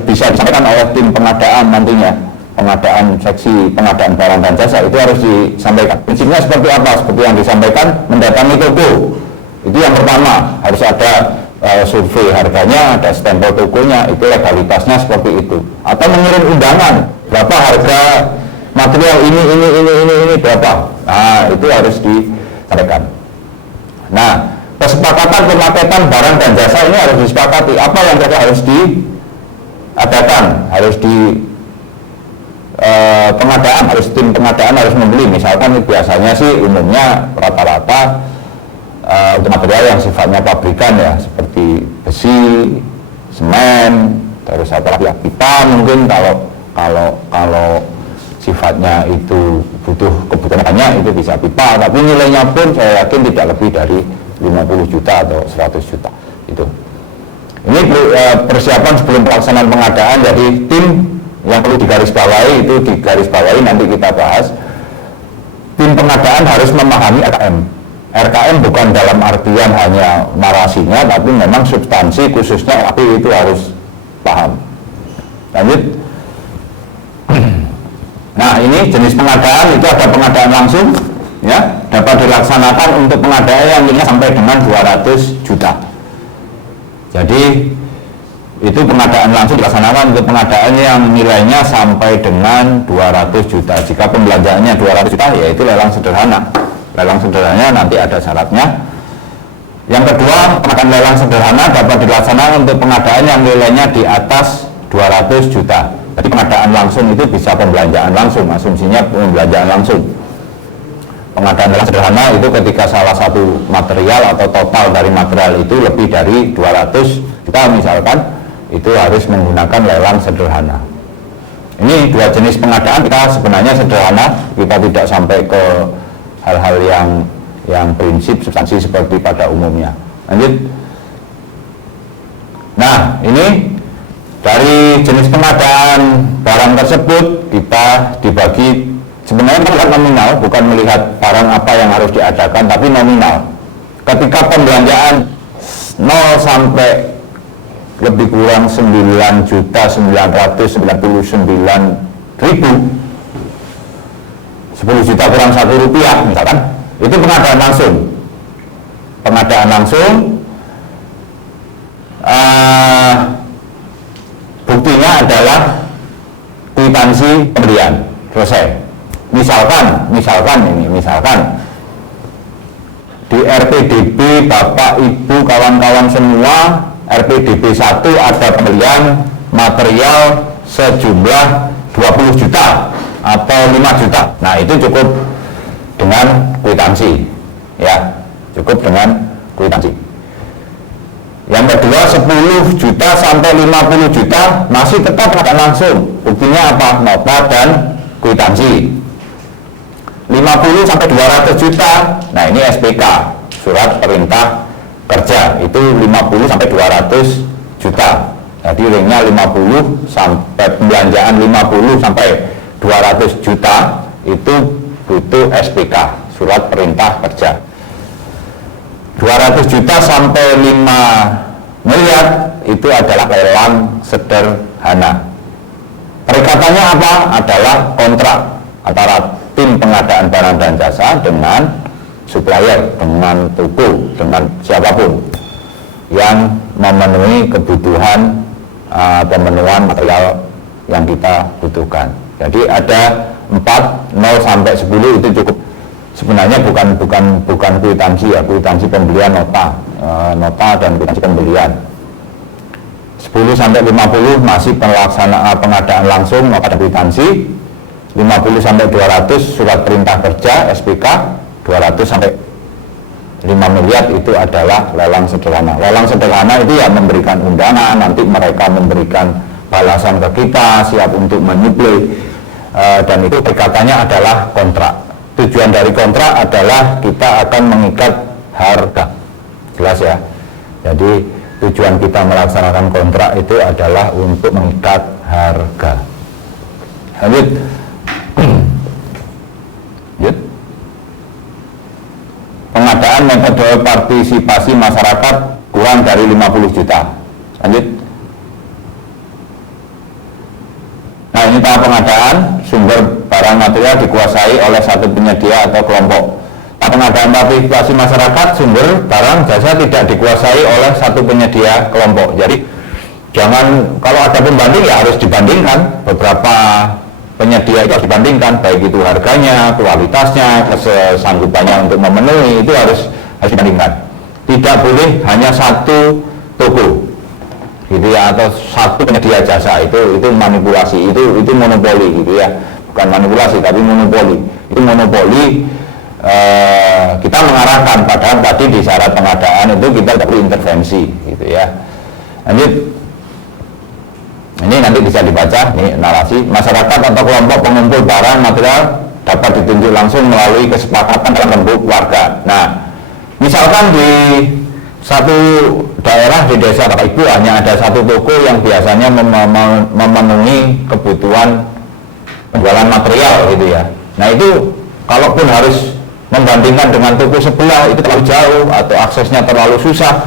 bisa disampaikan oleh tim pengadaan nantinya. Pengadaan seksi pengadaan barang dan jasa itu harus disampaikan. Prinsipnya seperti apa, seperti yang disampaikan, mendatangi toko. Itu yang pertama, harus ada survei harganya, ada stempel tokonya, itu legalitasnya seperti itu. Atau mengirim undangan, berapa harga material ini berapa. Nah, itu harus disampaikan. Nah, kesepakatan pemaketan barang dan jasa ini harus disepakati. Apa yang harus diadakan, harus tim pengadaan harus membeli. Misalkan biasanya sih umumnya rata-rata untuk material yang sifatnya pabrikan ya, seperti besi, semen, terus apa lagi, pipa mungkin kalau sifatnya itu butuh kebutuhan banyak itu bisa pipa, tapi nilainya pun saya yakin tidak lebih dari 50 juta atau 100 juta itu. Ini persiapan sebelum pelaksanaan pengadaan, jadi tim yang perlu digarisbawahi itu digarisbawahi, nanti kita bahas. Tim pengadaan harus memahami RKM. RKM bukan dalam artian hanya narasinya, tapi memang substansi khususnya RAB itu harus paham. Lanjut. Nah, ini jenis pengadaan itu ada pengadaan langsung, ya, dapat dilaksanakan untuk pengadaan yang nilainya sampai dengan 200 juta. Jadi itu pengadaan langsung dilaksanakan untuk pengadaan yang nilainya sampai dengan 200 juta. Jika pembelanjaannya 200 juta, yaitu lelang sederhana. Lelang sederhananya nanti ada syaratnya. Yang kedua, pengadaan lelang sederhana dapat dilaksanakan untuk pengadaan yang nilainya di atas 200 juta. Jadi pengadaan langsung itu bisa pembelanjaan langsung, asumsinya pembelanjaan langsung. Pengadaan lelang sederhana itu ketika salah satu material atau total dari material itu lebih dari 200 juta misalkan, itu harus menggunakan lelang sederhana. Ini dua jenis pengadaan kita sebenarnya sederhana, kita tidak sampai ke hal-hal yang prinsip substansi seperti pada umumnya. Lanjut. Nah, ini dari jenis pengadaan barang tersebut kita dibagi. Sebenarnya melihat nominal, bukan melihat barang apa yang harus diadakan, tapi nominal. Ketika pembelanjaan 0 sampai lebih kurang 9.999.000, 10 juta kurang 1 rupiah misalkan, itu pengadaan langsung. Pengadaan langsung, buktinya adalah kwitansi pembelian, selesai. Misalkan di RPDB Bapak Ibu kawan-kawan semua, RPDB 1 ada pembelian material sejumlah 20 juta atau 5 juta. Nah, itu cukup dengan kwitansi, ya, cukup dengan kwitansi. Yang kedua, 10 juta sampai 50 juta masih tetap pengadaan langsung. Buktinya apa? Nota dan kwitansi. 50 sampai 200 juta, nah ini SPK, surat perintah kerja, itu 50 sampai 200 juta. Jadi ringnya 50 sampai pembelanjaan 50 sampai 200 juta itu butuh SPK, surat perintah kerja. 200 juta sampai 5 miliar itu adalah lelang sederhana. Perikatannya apa? Adalah kontrak antara tim pengadaan barang dan jasa dengan supplier, dengan toko, dengan siapapun yang memenuhi kebutuhan pemenuhan material yang kita butuhkan. Jadi ada 4, 0 sampai 10 itu cukup. Sebenarnya bukan kwitansi ya, kwitansi pembelian nota dan kwitansi pembelian. 10 sampai 50 masih pelaksanaan pengadaan langsung nota dan kwitansi. 50 sampai 200 surat perintah kerja SPK, 200 sampai 5 miliar itu adalah lelang sederhana. Lelang sederhana itu ya memberikan undangan, nanti mereka memberikan balasan ke kita, siap untuk menyuplai, dan itu perikatannya adalah kontrak. Tujuan dari kontrak adalah kita akan mengikat harga, jelas ya. Jadi tujuan kita melaksanakan kontrak itu adalah untuk mengikat harga. Lanjut. Pengadaan metode partisipasi masyarakat kurang dari 50 juta. Lanjut. Nah, ini tahap pengadaan, sumber barang material dikuasai oleh satu penyedia atau kelompok. Tahap pengadaan partisipasi masyarakat, sumber barang jasa tidak dikuasai oleh satu penyedia kelompok. Jadi jangan, kalau ada pembanding ya harus dibandingkan, beberapa penyedia itu harus dibandingkan, baik itu harganya, kualitasnya, kesanggupannya untuk memenuhi, itu harus dibandingkan. Tidak boleh hanya satu toko gitu ya, atau satu penyedia jasa, itu manipulasi, itu monopoli gitu ya, bukan manipulasi tapi monopoli. Itu monopoli. Kita mengarahkan, padahal tadi di syarat pengadaan itu kita tidak perlu intervensi gitu ya. Lanjut. Ini nanti bisa dibaca, ini narasi. Masyarakat atau kelompok pengumpul barang material dapat ditunjuk langsung melalui kesepakatan dalam lembuk warga. Nah, misalkan di satu daerah di desa Bapak Ibu hanya ada satu toko yang biasanya memenuhi kebutuhan penjualan material gitu ya. Nah, itu kalaupun harus membandingkan dengan toko sebelah itu terlalu jauh atau aksesnya terlalu susah.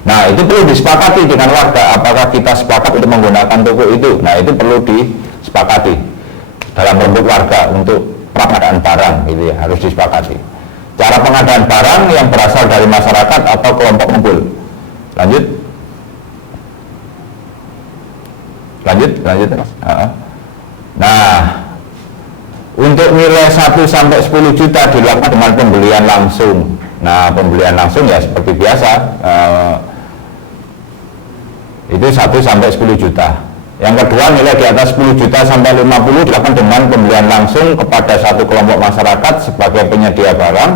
Nah, itu perlu disepakati dengan warga, apakah kita sepakat untuk menggunakan toko itu. Nah, itu perlu disepakati dalam lembuk warga untuk pengadaan barang gitu ya, harus disepakati. Cara pengadaan barang yang berasal dari masyarakat atau kelompok kumpul. Lanjut. Nah, untuk nilai 1 sampai 10 juta dilakukan dengan pembelian langsung. Nah, pembelian langsung ya seperti biasa, itu 1 sampai 10 juta. Yang kedua, nilai di atas 10 juta sampai 50 dilakukan dengan pembelian langsung kepada satu kelompok masyarakat sebagai penyedia barang,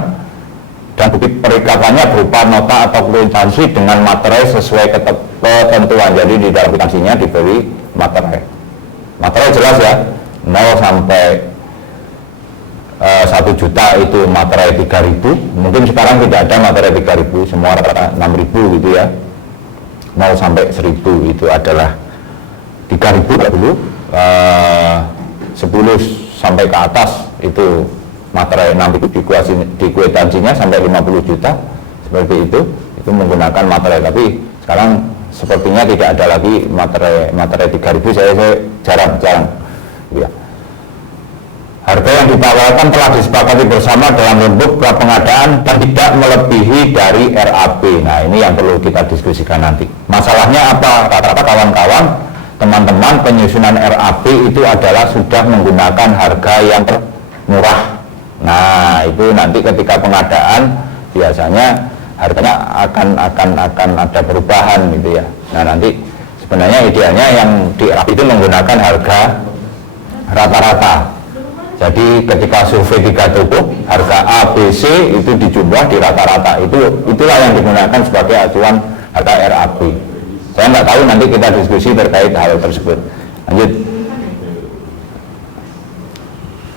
dan bukti perikatannya berupa nota atau kwitansi dengan materai sesuai ketentuan. Jadi di dalam kwitansinya diberi materai. Materai jelas ya, 0 sampai 1 juta itu materai 3.000. Mungkin sekarang tidak ada materai 3.000, semua rata-rata 6.000 gitu ya. 0 sampai 1.000 itu adalah 3.000 dulu. 10 sampai ke atas itu materai 6.000, di kwitansinya sampai 50 juta seperti itu menggunakan materai. Tapi sekarang sepertinya tidak ada lagi materai 3.000, saya jarang ya. Harga yang ditawarkan telah disepakati bersama dalam bentuk pengadaan dan tidak melebihi dari RAP. Nah, ini yang perlu kita diskusikan nanti. Masalahnya apa? Rata-rata kawan-kawan, teman-teman, penyusunan RAP itu adalah sudah menggunakan harga yang murah. Nah, itu nanti ketika pengadaan biasanya harganya akan ada perubahan gitu ya. Nah, nanti sebenarnya idealnya yang di RAP itu menggunakan harga rata-rata. Jadi ketika survei 3 toko, harga A, B, C itu dijumlah di rata-rata. Itulah yang digunakan sebagai acuan harga RAP. Saya nggak tahu, nanti kita diskusi terkait hal tersebut. Lanjut.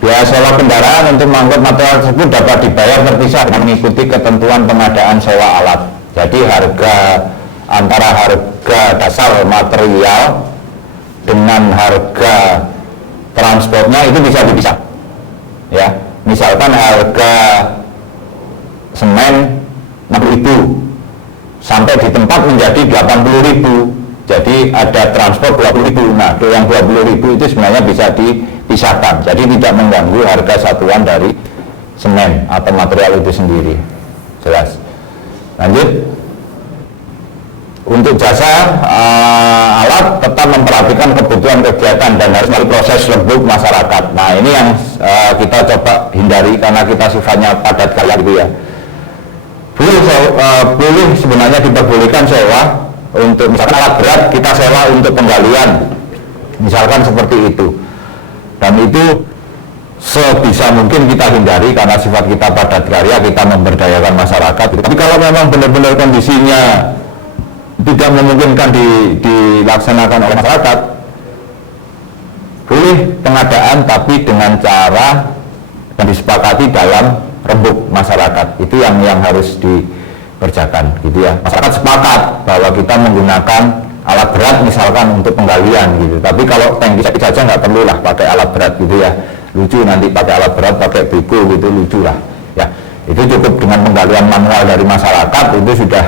Biaya sewa kendaraan untuk mengangkut material tersebut dapat dibayar terpisah dengan mengikuti ketentuan pengadaan sewa alat. Jadi antara harga dasar material dengan harga transportnya itu bisa dipisah. Ya, misalkan harga semen 6.000 sampai di tempat menjadi 80.000. Jadi ada transport 20.000. Nah, yang 20.000 itu sebenarnya bisa dipisahkan. Jadi tidak mengganggu harga satuan dari semen atau material itu sendiri. Jelas. Lanjut. Untuk jasa alat tetap memperhatikan kebutuhan kegiatan dan harus melalui proses lembut masyarakat. Nah, ini yang kita coba hindari karena kita sifatnya padat karya gitu ya. Boleh sebenarnya diperbolehkan sewa untuk misalkan alat berat kita sewa untuk penggalian, misalkan seperti itu. Dan itu sebisa mungkin kita hindari karena sifat kita padat karya, kita memberdayakan masyarakat. Tapi kalau memang benar-benar kondisinya tidak memungkinkan dilaksanakan oleh masyarakat, boleh pengadaan tapi dengan cara yang disepakati dalam rembuk masyarakat. Itu yang harus dikerjakan gitu ya. Masyarakat sepakat bahwa kita menggunakan alat berat misalkan untuk penggalian gitu. Tapi kalau tangki saja nggak perlu lah pakai alat berat gitu ya. Lucu nanti pakai alat berat, pakai bego gitu, lucu lah ya. Itu cukup dengan penggalian manual dari masyarakat, itu sudah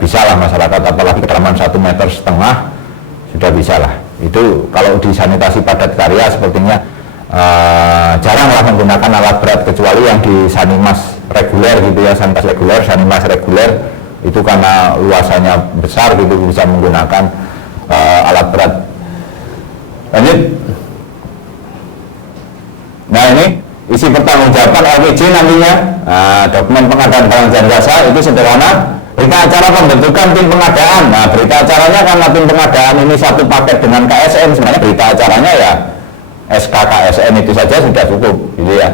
bisa lah masyarakat, apalagi kedalaman 1,5 meter sudah bisa lah. Itu kalau di sanitasi padat karya sepertinya jaranglah menggunakan alat berat, kecuali yang di sanimas reguler gitu ya, sanitasi reguler, sanimas reguler itu karena luasannya besar gitu bisa menggunakan alat berat. Lanjut. Nah, ini isi pertanggungjawaban LPJ nantinya. Dokumen pengadaan barang dan jasa itu sederhana. Berita acara pembentukan tim pengadaan. Nah, berita acaranya karena tim pengadaan ini satu paket dengan KSN, sebenarnya berita acaranya ya SK KSN itu saja sudah cukup gitu ya.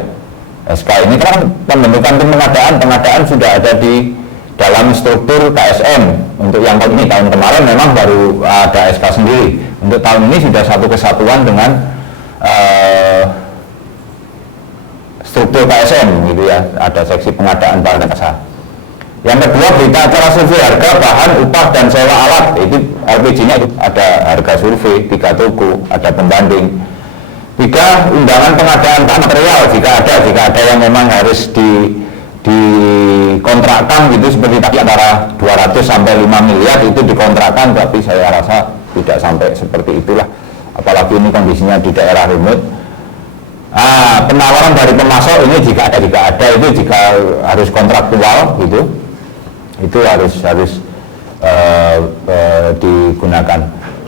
SK ini kan pembentukan tim pengadaan sudah ada di dalam struktur KSN. Untuk yang tahun ini, tahun kemarin memang baru ada SK sendiri. Untuk tahun ini sudah satu kesatuan dengan struktur KSN gitu ya, ada seksi pengadaan barang dan jasa. Yang kedua, berita acara survei harga bahan upah dan sewa alat, itu LPG-nya itu ada harga survei, 3 toko, ada pembanding. 3, undangan pengadaan bahan material jika ada yang memang harus dikontrakkan gitu, seperti tadi antara 200 sampai 5 miliar itu dikontrakkan, tapi saya rasa tidak sampai seperti itulah, apalagi ini kondisinya di daerah remote. Penawaran dari pemasok ini jika ada itu jika harus kontraktual gitu, itu harus digunakan.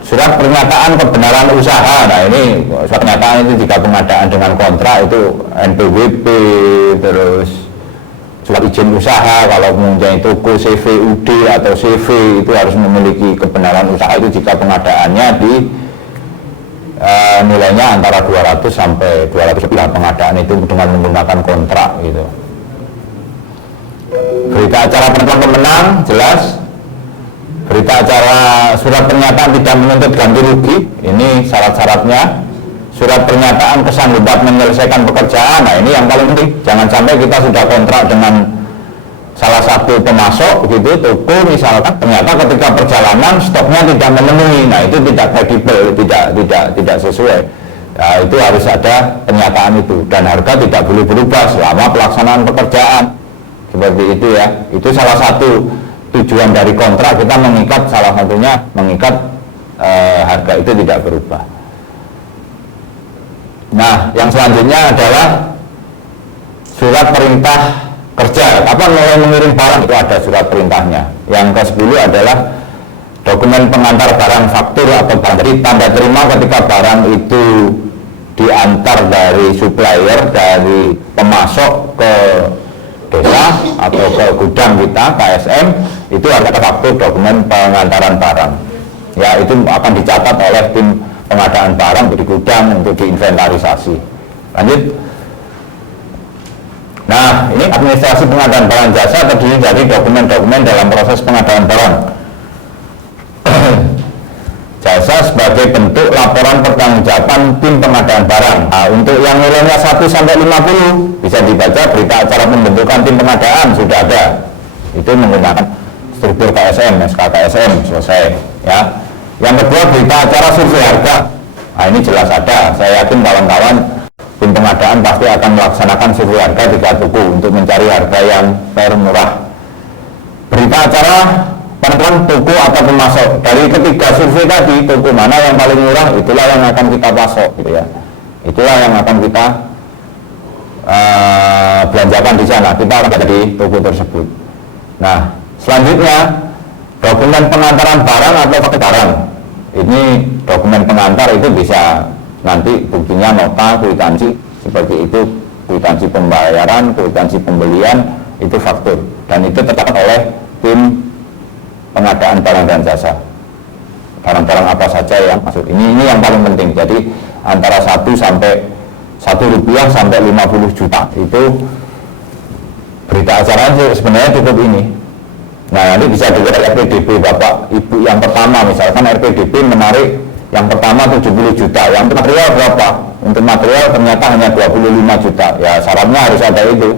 Surat pernyataan kebenaran usaha, nah ini surat pernyataan itu jika pengadaan dengan kontrak itu NPWP, terus surat izin usaha kalau mempunyai toko CVUD atau CV itu harus memiliki kebenaran usaha itu jika pengadaannya di nilainya antara 200 sampai 200 lebih pengadaan itu dengan menggunakan kontrak gitu. Berita acara penentuan pemenang jelas. Berita acara surat pernyataan tidak menuntut ganti rugi, ini syarat-syaratnya. Surat pernyataan kesanggupan menyelesaikan pekerjaan, nah ini yang paling penting. Jangan sampai kita sudah kontrak dengan salah satu pemasok gitu, toko misalkan, ternyata ketika perjalanan stoknya tidak memenuhi, nah itu tidak kredibel, tidak sesuai. Nah, itu harus ada pernyataan itu, dan harga tidak boleh berubah selama pelaksanaan pekerjaan. Seperti itu ya, itu salah satu tujuan dari kontrak, kita mengikat, salah satunya mengikat harga itu tidak berubah. Nah, yang selanjutnya adalah surat perintah kerja. Kapan mulai mengirim barang itu ada surat perintahnya. Yang ke-10 adalah dokumen pengantar barang faktur atau barang. Jadi tanda terima ketika barang itu diantar dari supplier, dari pemasok ke desa atau ke gudang kita, KSM, itu ada faktur dokumen pengantaran barang. Ya, itu akan dicatat oleh tim pengadaan barang di gudang untuk diinventarisasi. Lanjut. Nah, ini administrasi pengadaan barang jasa terdiri dari dokumen-dokumen dalam proses pengadaan barang. Jasa sebagai bentuk laporan pertanggungjawaban tim pengadaan barang. Nah, untuk yang nilainya 1 sampai 50 bisa dibaca berita acara pembentukan tim pengadaan sudah ada. Itu menggunakan struktur KSM, SK KSM selesai ya. Yang kedua berita acara survei harga. Nah, ini jelas ada. Saya yakin kawan-kawan tim pengadaan pasti akan melaksanakan survei harga 3 toko untuk mencari harga yang fair murah. Berita acara penentuan toko atau pemasok. Dari ketiga survei tadi, toko mana yang paling murah, itulah yang akan kita pasok gitu ya. Itulah yang akan kita belanjakan di sana. Kita akan ada di toko tersebut. Nah, selanjutnya dokumen pengantaran barang atau faktur barang. Ini dokumen pengantar itu bisa nanti buktinya nota, kwitansi seperti itu, kwitansi pembayaran, kwitansi pembelian, itu faktur, dan itu tercatat oleh tim pengadaan barang dan jasa. Barang-barang apa saja yang masuk. Ini yang paling penting. Jadi antara 1 sampai 1 rupiah sampai 50 juta itu berita acara sebenarnya cukup ini. Nah, nanti bisa dilihat RPDB Bapak Ibu yang pertama, misalkan RPDB menarik yang pertama 70 juta, yang material berapa? Untuk material ternyata hanya 25 juta. Ya, syaratnya harus ada itu.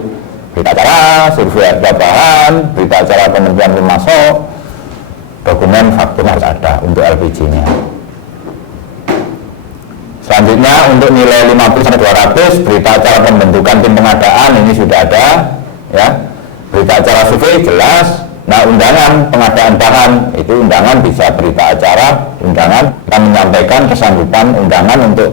Berita acara, survei harga bahan, berita acara penentuan pemasok, dokumen faktur harus ada untuk LPG-nya. Selanjutnya untuk nilai 50-200, berita acara pembentukan tim pengadaan ini sudah ada ya. Berita acara survei jelas. Nah, undangan pengadaan bahan itu undangan bisa berita acara, undangan kita menyampaikan kesanggupan undangan untuk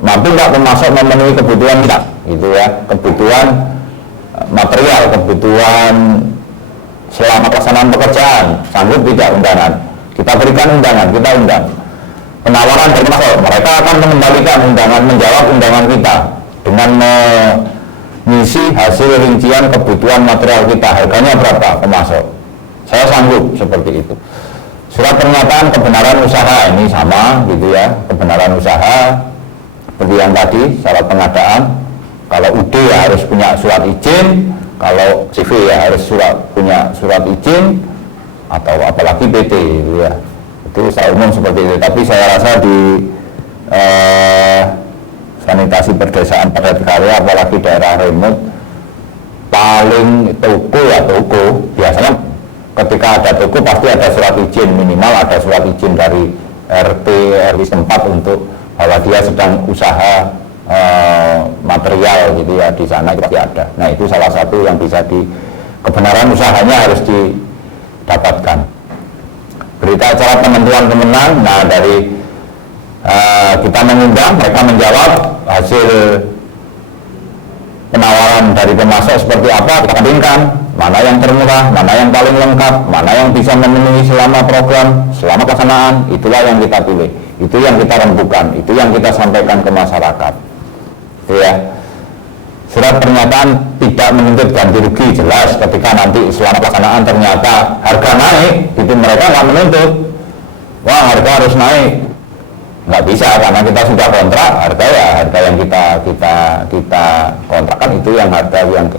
mampu nggak pemasok memenuhi kebutuhan kita, gitu ya, kebutuhan material, kebutuhan selama pelaksanaan pekerjaan, sanggup tidak undangan, kita berikan undangan, kita undang. Penawaran dari pemasok, mereka akan mengembalikan undangan, menjawab undangan kita dengan mengisi hasil rincian kebutuhan material kita, harganya berapa pemasok, saya sanggup, seperti itu. Surat pernyataan kebenaran usaha ini sama gitu ya, kebenaran usaha seperti yang tadi, syarat pengadaan. Kalau UD ya harus punya surat izin, kalau CV ya harus punya surat izin, atau apalagi PT gitu ya. Itu secara umum seperti itu. Tapi saya rasa di sanitasi perdesaan padat karya, apalagi daerah remote, paling toko ya toko. Biasanya ketika ada toko pasti ada surat izin, minimal ada surat izin dari RT RW setempat untuk bahwa dia sedang usaha material gitu ya, di sana pasti ada. Nah, itu salah satu yang bisa kebenaran usahanya harus didapatkan. Berita acara penentuan pemenang, nah dari kita mengundang, mereka menjawab, hasil penawaran dari pemasok seperti apa, kita bandingkan mana yang termurah, mana yang paling lengkap, mana yang bisa memenuhi selama program, selama pelaksanaan. Itulah yang kita pilih, itu yang kita rembukan, itu yang kita sampaikan ke masyarakat. Itu ya. Surat pernyataan tidak menuntut ganti rugi, jelas ketika nanti selama pelaksanaan ternyata harga naik, itu mereka nggak menuntut, wah harga harus naik, nggak bisa, karena kita sudah kontrak, harga ya harga yang kita kontrakkan, itu yang harga yang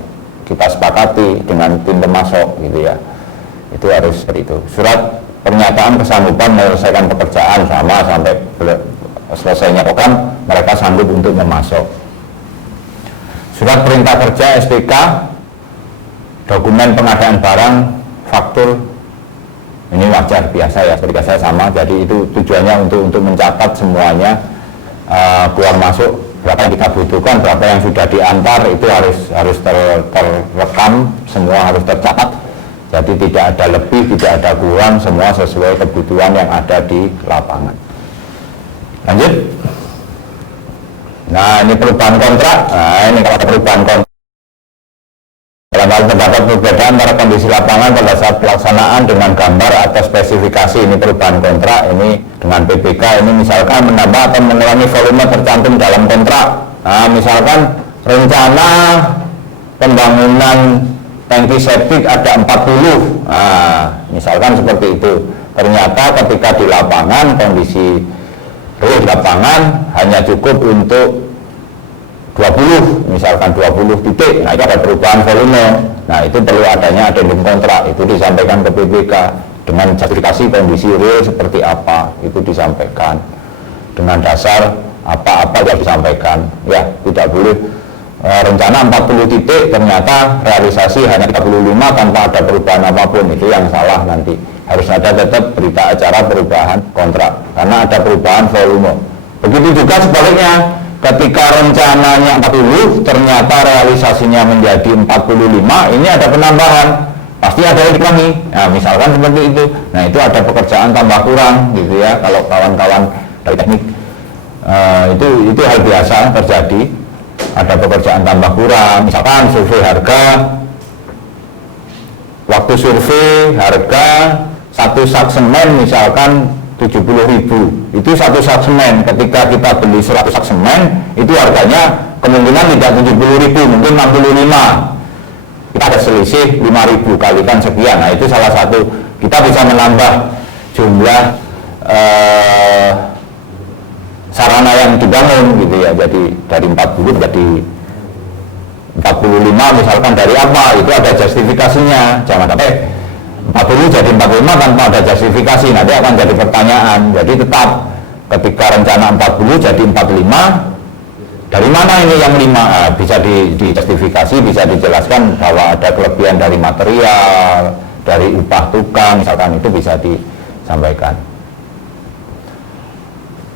kita sepakati dengan tim pemasok gitu ya. Itu harus seperti itu. Surat pernyataan kesanggupan menyelesaikan pekerjaan sama sampai selesainya program, mereka sanggup untuk memasok. Surat perintah kerja SPK, dokumen pengadaan barang, faktur, ini wajar biasa ya, seperti biasa sama. Jadi itu tujuannya untuk mencatat semuanya, keluar masuk, berapa yang kita butuhkan, berapa yang sudah diantar, itu harus terrekam, semua harus tercatat. Jadi tidak ada lebih, tidak ada kurang, semua sesuai kebutuhan yang ada di lapangan. Lanjut. Nah, ini perubahan kontrak. Nah, ini kalau ada perubahan kontrak, dalam hal terdapat perbedaan antara kondisi lapangan pada saat pelaksanaan dengan gambar atau spesifikasi. Ini perubahan kontrak, ini dengan PBK, ini misalkan menambah atau mengurangi volume tercantum dalam kontrak. Nah, misalkan rencana pembangunan tangki septik ada 40. Nah, misalkan seperti itu. Ternyata ketika di lapangan kondisi real lapangan hanya cukup untuk 20, misalkan 20 titik. Nah, itu ada perubahan volume. Nah, itu perlu adanya adendum kontrak, itu disampaikan ke PBK dengan justifikasi kondisi real seperti apa, itu disampaikan dengan dasar apa-apa yang disampaikan. Ya, tidak boleh rencana 40 titik ternyata realisasi hanya 35 tanpa ada perubahan apapun, itu yang salah nanti. Harus ada tetap berita acara perubahan kontrak karena ada perubahan volume. Begitu juga sebaliknya, ketika rencananya 40 ternyata realisasinya menjadi 45, ini ada penambahan, pasti ada yang dikurangi. Nah, misalkan seperti itu. Nah, itu ada pekerjaan tambah kurang gitu ya. Kalau kawan-kawan dari teknik, itu hal biasa terjadi, ada pekerjaan tambah kurang. Misalkan survei harga, waktu survei harga satu sak semen misalkan 70.000, itu satu sak semen. Ketika kita beli 100 sak semen, itu harganya kemungkinan tidak 70.000, mungkin 65. Kita ada selisih 5.000, kalikan sekian. Nah, itu salah satu, kita bisa menambah jumlah sarana yang dibangun gitu ya. Jadi dari 40 jadi 45 misalkan, dari apa, itu ada justifikasinya. Jangan sampai 40 jadi 45 tanpa ada justifikasi, nanti akan jadi pertanyaan. Jadi tetap ketika rencana 40 jadi 45, dari mana ini yang 5? Nah, bisa dijustifikasi, bisa dijelaskan bahwa ada kelebihan dari material, dari upah tukang misalkan, itu bisa disampaikan.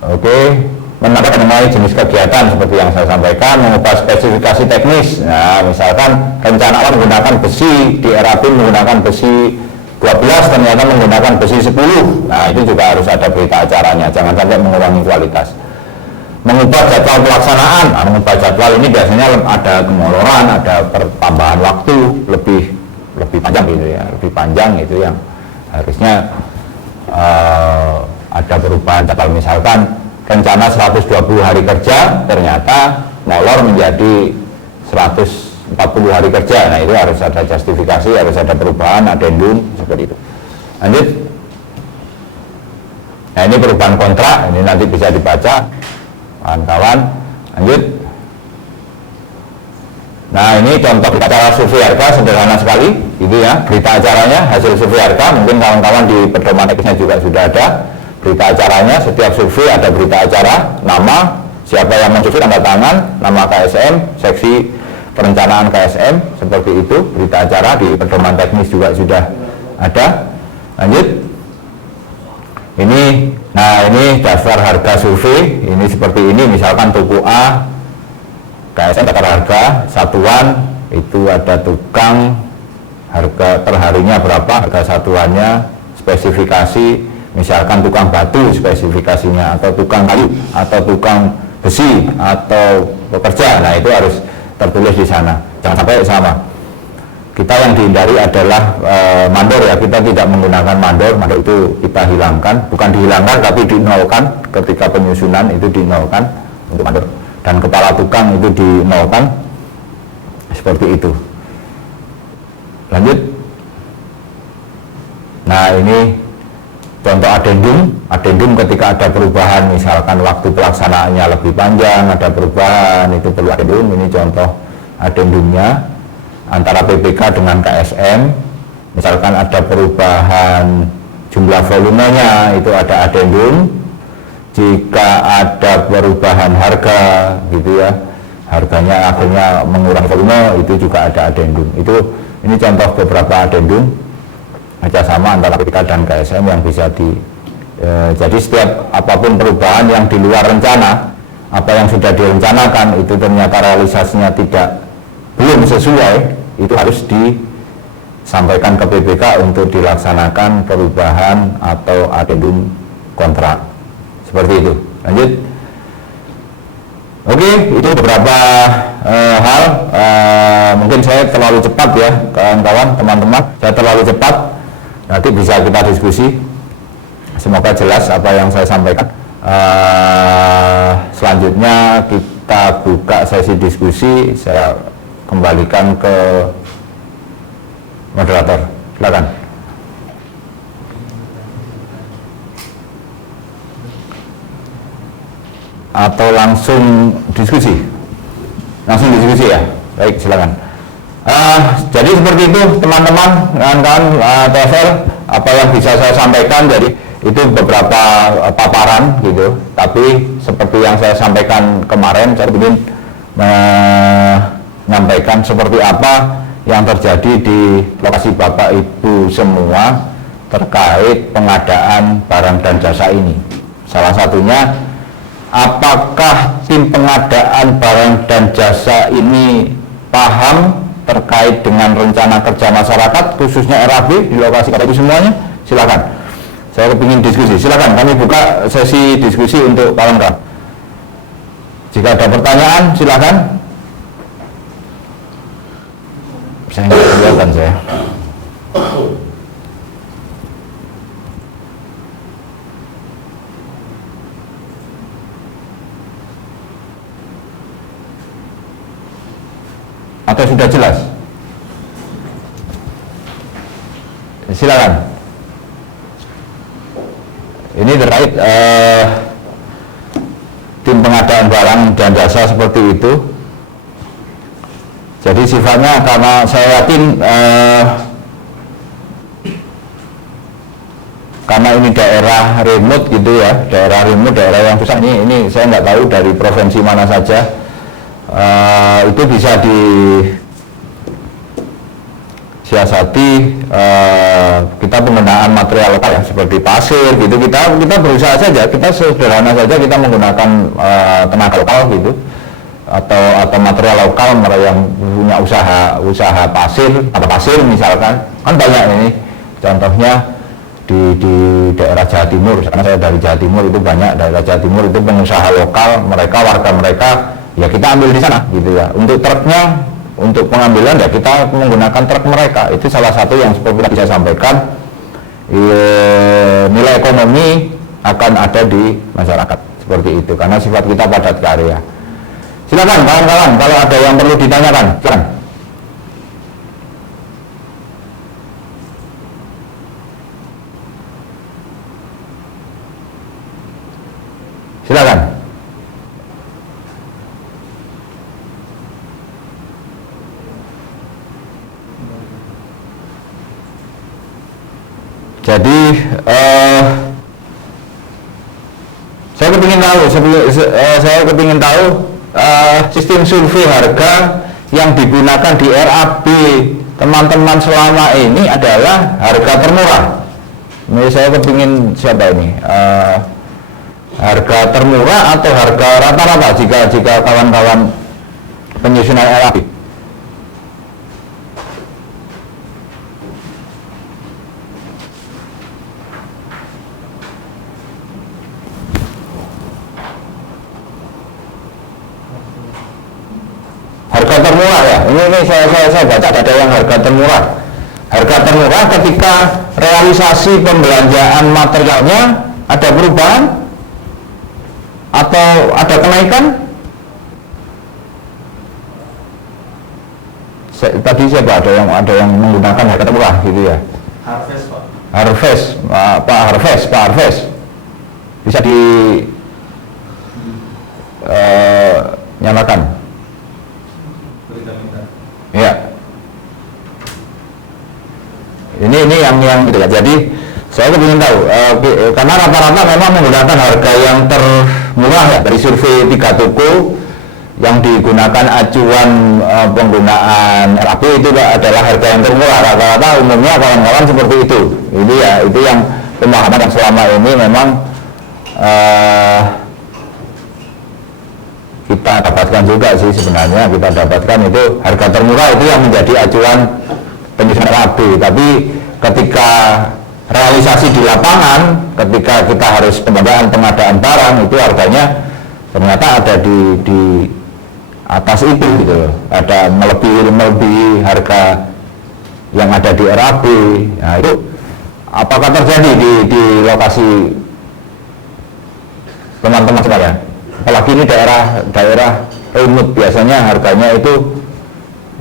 Oke. Menambah mengenai jenis kegiatan seperti yang saya sampaikan, mengubah spesifikasi teknis. Nah, misalkan rencana awal menggunakan besi, di RAP menggunakan besi 12, ternyata menggunakan besi 10. Nah, itu juga harus ada berita acaranya, jangan sampai mengurangi kualitas. Mengubah jadwal pelaksanaan. Nah, mengubah jadwal ini biasanya ada kemoloran, ada pertambahan waktu lebih panjang gitu ya, lebih panjang, itu yang harusnya ada perubahan jadwal. Misalkan rencana 120 hari kerja ternyata molor menjadi 140 hari kerja. Nah, itu harus ada justifikasi, harus ada perubahan, adendum seperti itu. Lanjut. Nah, ini perubahan kontrak, ini nanti bisa dibaca kawan-kawan. Lanjut. Nah, ini contoh berita acara survei harga, sederhana sekali gitu ya. Berita acaranya hasil survei harga, mungkin kawan-kawan di pedoman teknisnya juga sudah ada berita acaranya. Setiap survei ada berita acara, nama, siapa yang mensurvei, tanda tangan, nama KSM, seksi perencanaan KSM, seperti itu. Berita acara di pedoman teknis juga sudah ada. Lanjut. Ini, nah ini daftar harga survei, ini seperti ini. Misalkan tuku A, KSM daftar harga satuan, itu ada tukang, harga perharinya berapa, harga satuannya, spesifikasi, misalkan tukang batu spesifikasinya, atau tukang kayu, atau tukang besi, atau pekerja. Nah, itu harus tertulis di sana. Jangan sampai sama. Kita yang dihindari adalah mandor ya. Kita tidak menggunakan mandor. Mandor itu kita hilangkan, bukan dihilangkan tapi dinolkan. Ketika penyusunan itu dinolkan untuk mandor. Dan kepala tukang itu dinolkan. Seperti itu. Lanjut. Nah, ini contoh adendum ketika ada perubahan, misalkan waktu pelaksanaannya lebih panjang, ada perubahan, itu perlu adendum. Ini contoh adendumnya antara PPK dengan KSM. Misalkan ada perubahan jumlah volumenya, itu ada adendum. Jika ada perubahan harga gitu ya, harganya akhirnya mengurangi volume, itu juga ada adendum. Ini contoh beberapa adendum kerjasama antara PPK dan KSM yang bisa jadi setiap apapun perubahan yang di luar rencana, apa yang sudah direncanakan itu ternyata realisasinya belum sesuai, itu harus disampaikan ke PPK untuk dilaksanakan perubahan atau adendum kontrak. Seperti itu. Lanjut. Oke, itu beberapa hal. Mungkin saya terlalu cepat ya, kawan-kawan, teman-teman. Saya terlalu cepat. Nanti bisa kita diskusi. Semoga jelas apa yang saya sampaikan. Selanjutnya kita buka sesi diskusi. Saya kembalikan ke moderator. Silakan. Atau langsung diskusi? Langsung diskusi ya? Baik, silakan. Jadi seperti itu teman-teman, kawan-kawan TFL, apa yang bisa saya sampaikan. Jadi itu beberapa paparan gitu. Tapi seperti yang saya sampaikan kemarin, saya ingin menyampaikan seperti apa yang terjadi di lokasi Bapak Ibu semua terkait pengadaan barang dan jasa ini. Salah satunya, apakah tim pengadaan barang dan jasa ini paham terkait dengan rencana kerja masyarakat, khususnya RAB di lokasi Bapak Ibu semuanya? Silakan. Saya ingin diskusi. Silakan, kami buka sesi diskusi untuk kawan-kawan. Jika ada pertanyaan, silakan. Saya nggak kelihatan saya. Atau sudah jelas? Silakan. Ini terkait tim pengadaan barang dan jasa seperti itu. Jadi sifatnya, karena saya yakin karena ini daerah remote gitu ya, daerah remote, daerah yang susah, ini saya nggak tahu dari provinsi mana saja. Itu bisa disiasati. Kita penggunaan material lokal ya, seperti pasir gitu, kita berusaha saja, kita sederhana saja, kita menggunakan tenaga lokal gitu, atau material lokal yang punya usaha pasir atau pasir misalkan, kan banyak ini contohnya di daerah Jawa Timur, karena saya dari Jawa Timur, itu banyak daerah Jawa Timur itu pengusaha lokal, warga mereka ya kita ambil di sana gitu ya. Untuk truknya, untuk pengambilan ya kita menggunakan truk mereka. Itu salah satu yang seperti bisa sampaikan, nilai ekonomi akan ada di masyarakat seperti itu, karena sifat kita padat karya. Silakan kawan-kawan, kalau ada yang perlu ditanyakan, silakan. Silakan. Jadi saya kepingin tahu sistem survei harga yang digunakan di RAB teman-teman selama ini adalah harga termurah. Ini saya kepingin siapa ini? Harga termurah atau harga rata-rata jika kawan-kawan penyusunan RAB? Ini saya baca ada yang harga termurah. Harga termurah ketika realisasi pembelanjaan materialnya ada perubahan atau ada kenaikan? Tadi siapa ada yang menggunakan harga termurah gitu ya? Harvest Pak. Harvest, Pak Harvest. Bisa di nyalakan. Ya. Ini yang gitu ya. Jadi saya ingin tahu karena rata-rata memang menggunakan harga yang termurah ya, dari survei 3 toko yang digunakan acuan penggunaan RAB itu adalah harga yang termurah. Rata-rata umumnya kawan-kawan seperti itu. Ini ya, itu yang pemahaman yang selama ini memang kita dapatkan juga sih sebenarnya. Kita dapatkan itu harga termurah itu yang menjadi acuan penyusunan RAB. Tapi ketika realisasi di lapangan, ketika kita harus pengadaan barang, itu harganya ternyata ada di atas itu gitu loh. Ada melebihi harga yang ada di RAB. Nah itu apakah terjadi di lokasi teman-teman sekalian? Apalagi ini daerah remote, biasanya harganya itu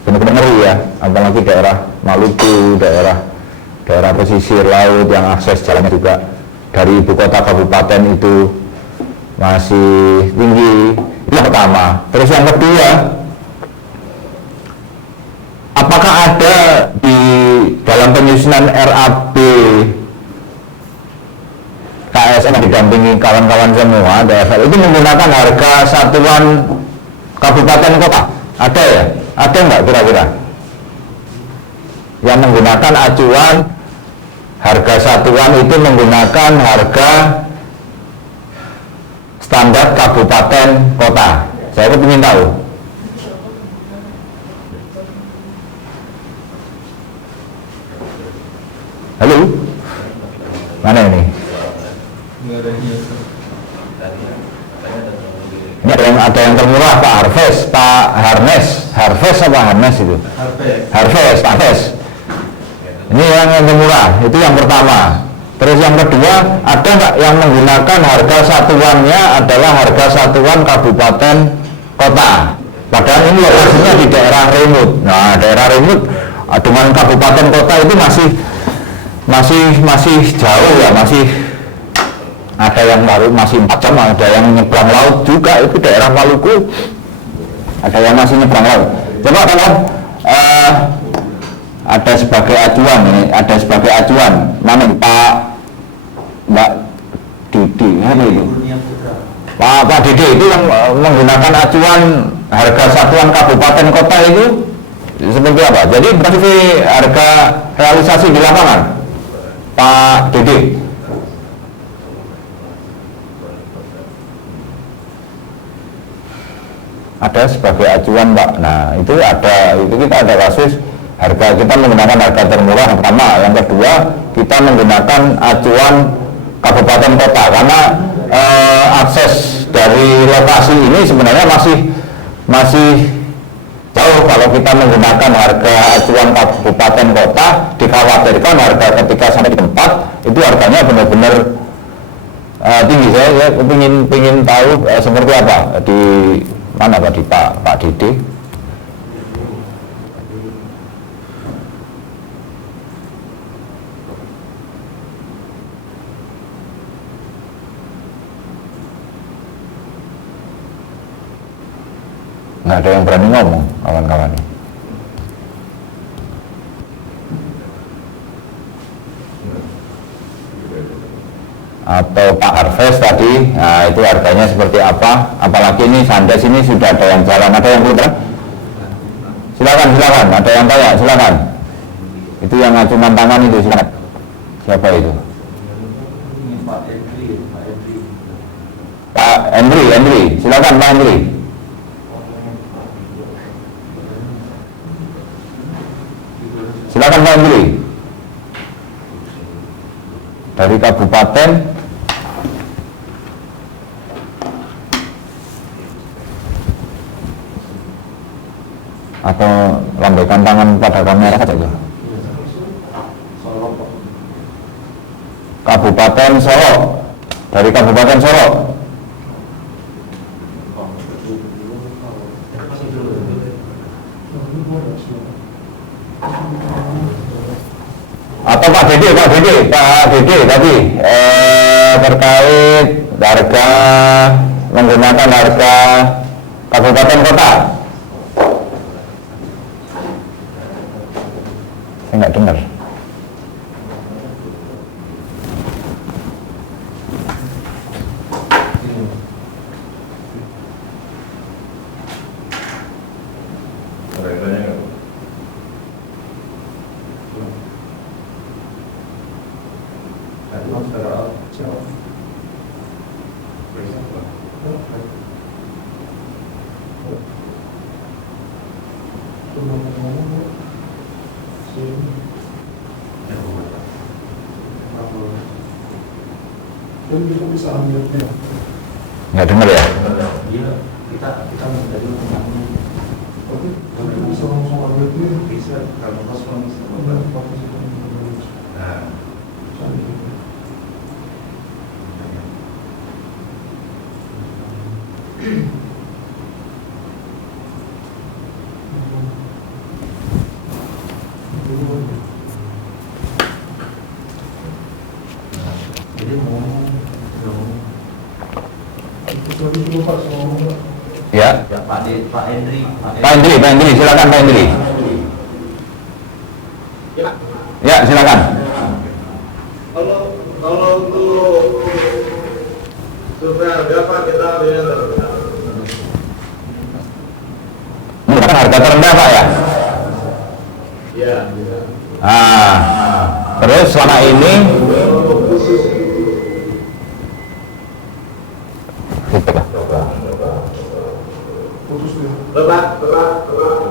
benar-benar ngeri ya. Apalagi daerah Maluku, daerah pesisir laut yang akses jalannya juga dari ibu kota kabupaten itu masih tinggi. Itu yang pertama. Terus yang kedua, apakah ada di dalam penyusunan RAB KSN yang didampingi kawan-kawan semua DFL itu menggunakan harga satuan kabupaten kota? Ada ya? Ada nggak kira-kira yang menggunakan acuan harga satuan itu menggunakan harga standar kabupaten kota? Saya ingin tahu. Halo? Mana ini? Ini ada yang termurah, Pak Harvest, Pak Harvest apa Harnes itu? Harvest. Ini yang termurah, itu yang pertama. Terus yang kedua, ada nggak yang menggunakan harga satuannya adalah harga satuan kabupaten kota? Padahal ini lokasinya di daerah remote. Nah, daerah remote dengan kabupaten kota itu masih jauh ya, masih ada yang masih 4 jam, ada yang nyebrang laut juga, itu daerah Maluku ada yang masih nyebrang laut. Coba tolong ada sebagai acuan ini, ada sebagai acuan mana Mbak Didi ini, Pak Didi itu yang menggunakan acuan harga satuan kabupaten kota itu seperti apa? Jadi berarti harga realisasi di lapangan, Pak Didi. Ada sebagai acuan, Pak. Nah itu kita ada kasus harga, kita menggunakan harga termurah yang pertama. Yang kedua, kita menggunakan acuan kabupaten kota karena akses dari lokasi ini sebenarnya masih jauh. Kalau kita menggunakan harga acuan kabupaten kota, dikhawatirkan harga ketika sampai di tempat itu harganya benar-benar tinggi. Saya ingin tahu seperti apa di mana Pak, di Pak Didi. Nggak ada yang berani ngomong, kawan-kawan. Atau Pak Harvest tadi, nah itu harganya seperti apa? Apalagi ini Sandes ini sudah ada yang jalan, ada yang putar? Silakan, ada yang tanya, silakan. Itu yang acungan tangan itu, silakan. Siapa itu? Pak Henry, silakan Pak Henry. Silakan Pak Henry. Dari kabupaten Atau lambaikan tangan pada kamera saja ya. Solo Pak. Kabupaten Solo, dari Kabupaten Solo. Atau Pak Dede tadi terkait harga, menggunakan harga kabupaten kota. Saya nggak dengar. Rencananya nggak? Dan kita bisa ambilnya. Nggak dengar ya? Iya, kita menjadi pemain. Tapi kita bisa langsung ambilnya. Bisa, kalau kosong bisa. Nah, Jadi mau Ya. ya Pak Hendri. Pak Hendri, silakan Pak Hendri. Ya, silakan. Kalau untuk survei harga Pak, kita Menggunakan harga terendah Pak ya? ya. Terus selama ini gitu Pak.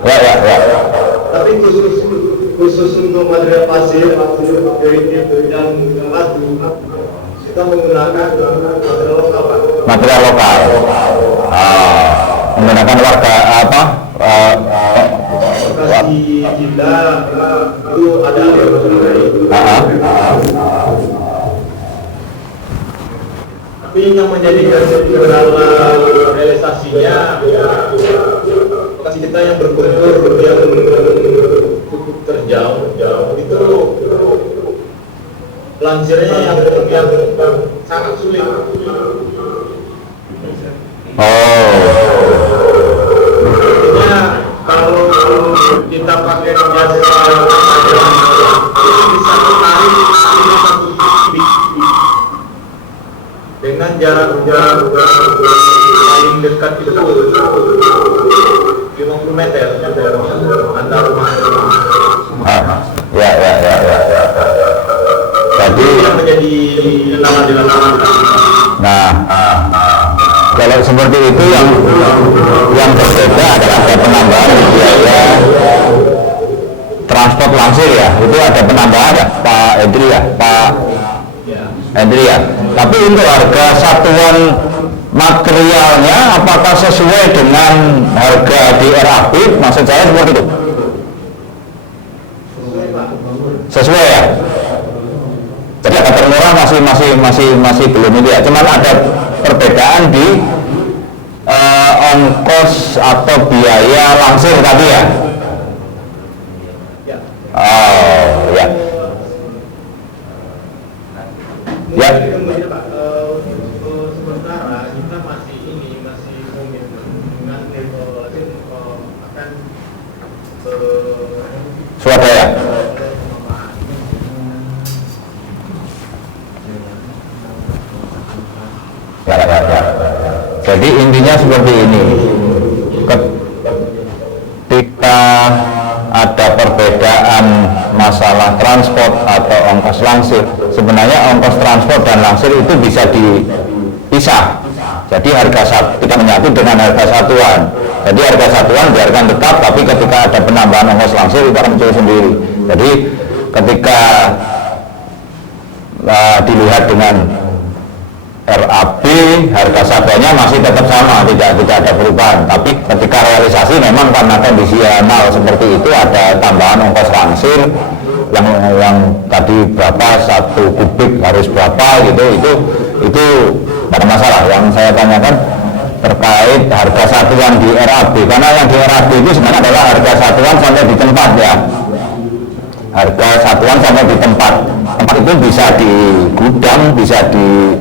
Ya. Tapi khusus untuk material pasir yang batu, kita menggunakan material lokal Pak. Material lokal. Menggunakan warga apa? Lokasi kita itu ada tapi yang menjadi kendala realisasinya lokasi kita yang berkontur yang cukup terjauh itu lansirnya yang sangat sulit. Artinya kalau kita pakai jasa bisa menarik 51 kubik dengan jarak paling dekat itu 50 meter antar rumah. Ya. Jadi yang menjadi kendala di lapangan. Nah, kalau seperti itu yang berbeda adalah ada penambahan biaya transport langsir ya. Itu ada penambahan ya, Pak Hendri ya, Pak Hendri ya. Tapi untuk harga satuan materialnya apakah sesuai dengan harga di RAB? Maksud saya seperti itu. Sesuai ya. Jadi harga termurah masih belum itu ya. Cuman ada perbedaan di ongkos atau biaya langsir tadi ya. Oh ya. Ya. Sementara kita masih komitmen dengan evaluasi akan Swadaya. Ya. Jadi intinya seperti ini. Ketika ada perbedaan masalah transport atau ongkos langsir, sebenarnya ongkos transport dan langsir itu bisa dipisah. Jadi tidak menyatu dengan harga satuan. Jadi harga satuan biarkan tetap, tapi ketika ada penambahan ongkos langsir itu akan muncul sendiri. Jadi ketika dilihat dengan RAB harga satuannya masih tetap sama, tidak ada perubahan. Tapi ketika realisasi memang karena kondisional seperti itu ada tambahan ongkos langsir yang tadi berapa, 1 kubik harus berapa gitu, itu ada masalah. Yang saya tanyakan terkait harga satuan di RAB, karena yang di RAB itu sebenarnya adalah harga satuan sampai di tempat ya, harga satuan sampai di tempat itu bisa di gudang, bisa di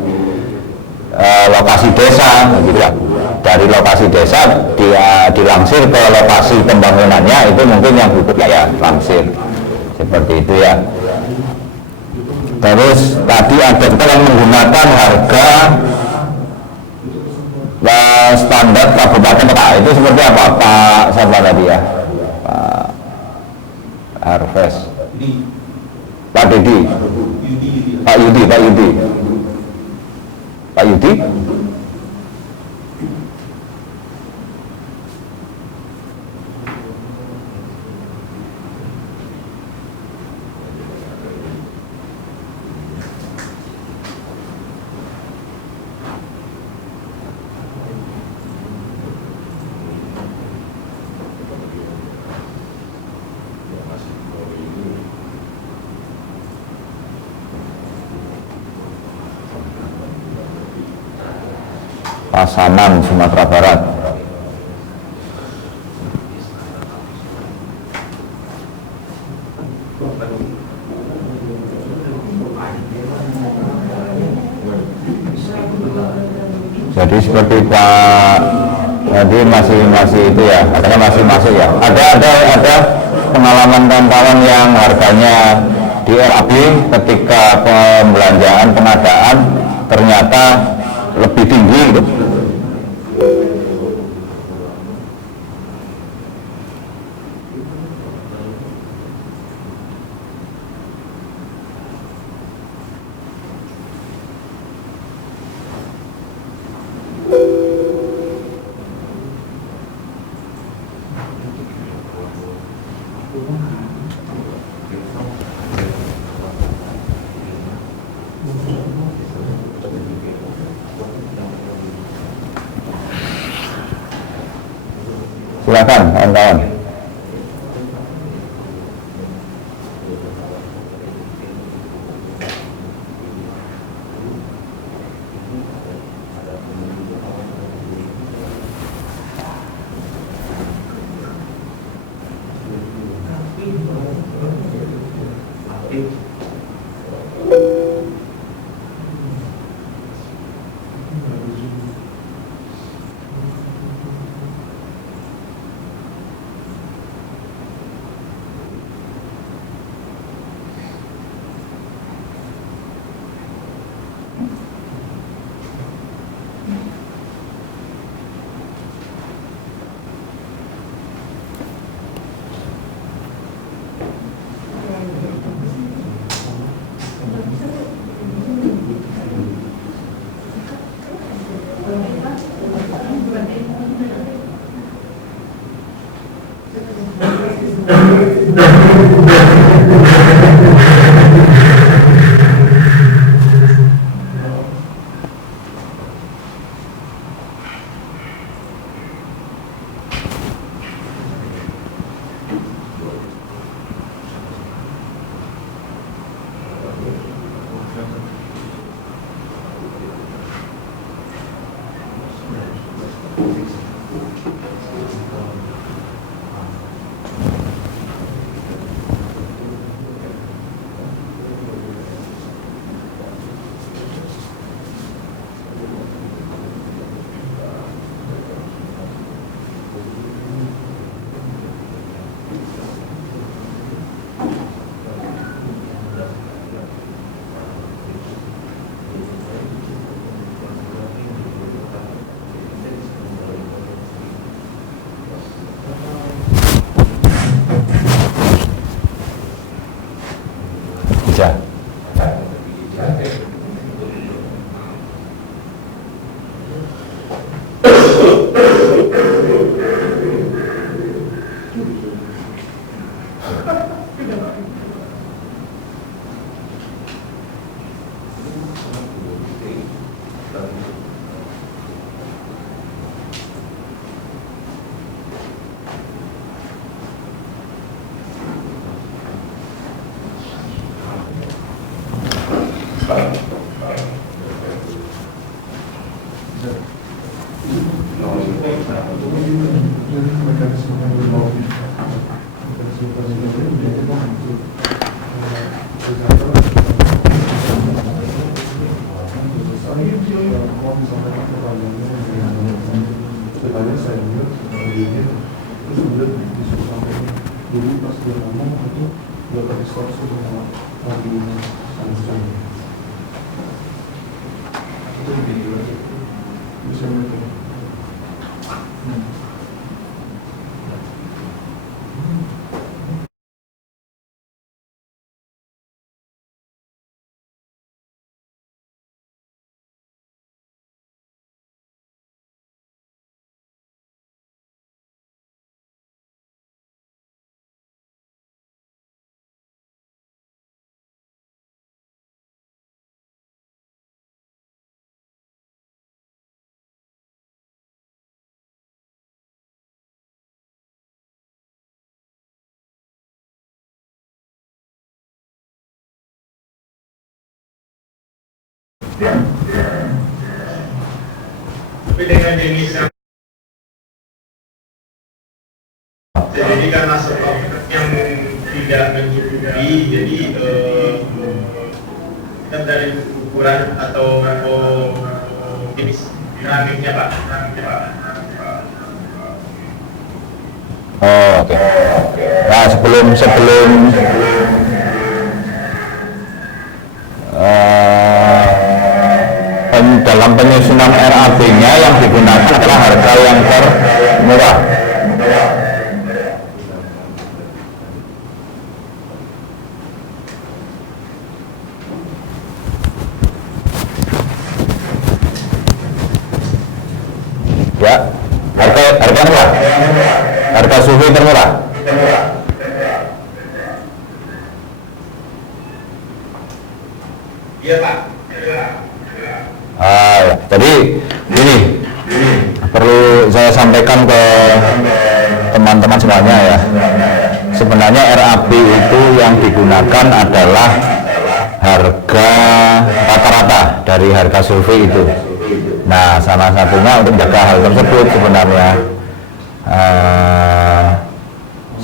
lokasi desa gitu ya. Dari lokasi desa dilangsir ke lokasi pembangunannya, itu mungkin yang butuh ya langsir seperti itu ya. Terus tadi ada yang menggunakan harga standar kabupaten kota, itu seperti apa Pak siapa tadi ya, Pak Harves, Pak Dedi, Pak Yudi. Pasaman, Sumatera Barat. Jadi seperti Pak tadi masih itu ya, katanya masih masuk ya. Ada pengalaman kawan-kawan yang harganya di RAB ketika pembelanjaan pengadaan ternyata lebih tinggi gitu. Silakan kawan-kawan. Bisa. Tadi saya lihat terus kemudian disuruh sampai dulu pas dia ngomong itu udah terdistorsi sama lagunya saya itu video bisa melihat. Tapi dengan jenis jadi karena stok yang tidak mencukupi, jadi kita dari ukuran atau jenis keramiknya Pak. Oh, oke. Nah, sebelum dalam penyusunan RAB-nya yang digunakan adalah harga yang termurah. Ya, harga murah. Harga survei termurah. Iya Pak. Jadi ini perlu saya sampaikan ke teman-teman semuanya ya. Sebenarnya RAB itu yang digunakan adalah harga rata-rata dari harga survei itu. Nah, salah satunya untuk menjaga hal tersebut sebenarnya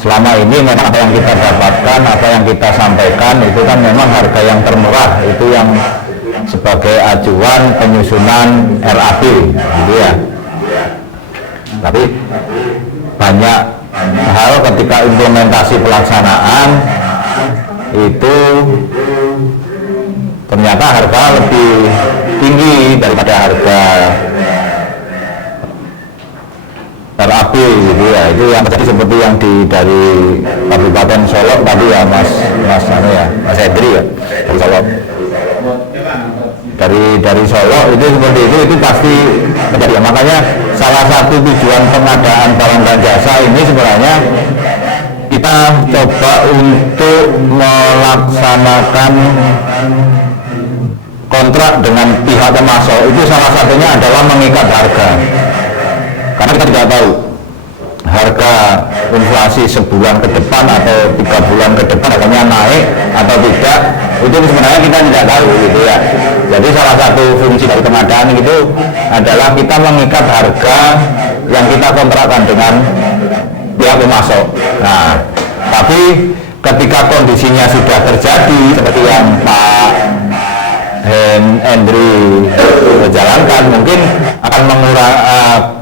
selama ini memang apa yang kita dapatkan, apa yang kita sampaikan itu kan memang harga yang termurah, itu yang sebagai acuan penyusunan RAB gitu ya. Tapi banyak hal ketika implementasi pelaksanaan itu ternyata harga lebih tinggi daripada harga RAB gitu ya. Itu yang terjadi seperti yang dari Kabupaten Solo tadi ya Mas Hendri ya, dari Solo. Dari Solo itu seperti itu pasti terjadi. Makanya salah satu tujuan pengadaan barang dan jasa ini sebenarnya kita coba untuk melaksanakan kontrak dengan pihak pemasok. Itu salah satunya adalah mengikat harga, karena kita tidak tahu harga inflasi sebulan ke depan atau 3 bulan ke depan harganya naik atau tidak, itu sebenarnya kita tidak tahu gitu ya. Jadi salah satu fungsi dari pengadaan itu adalah kita mengikat harga yang kita kontrakkan dengan pihak pemasok. Nah, tapi ketika kondisinya sudah terjadi seperti yang Pak Hendri menjalankan, mungkin akan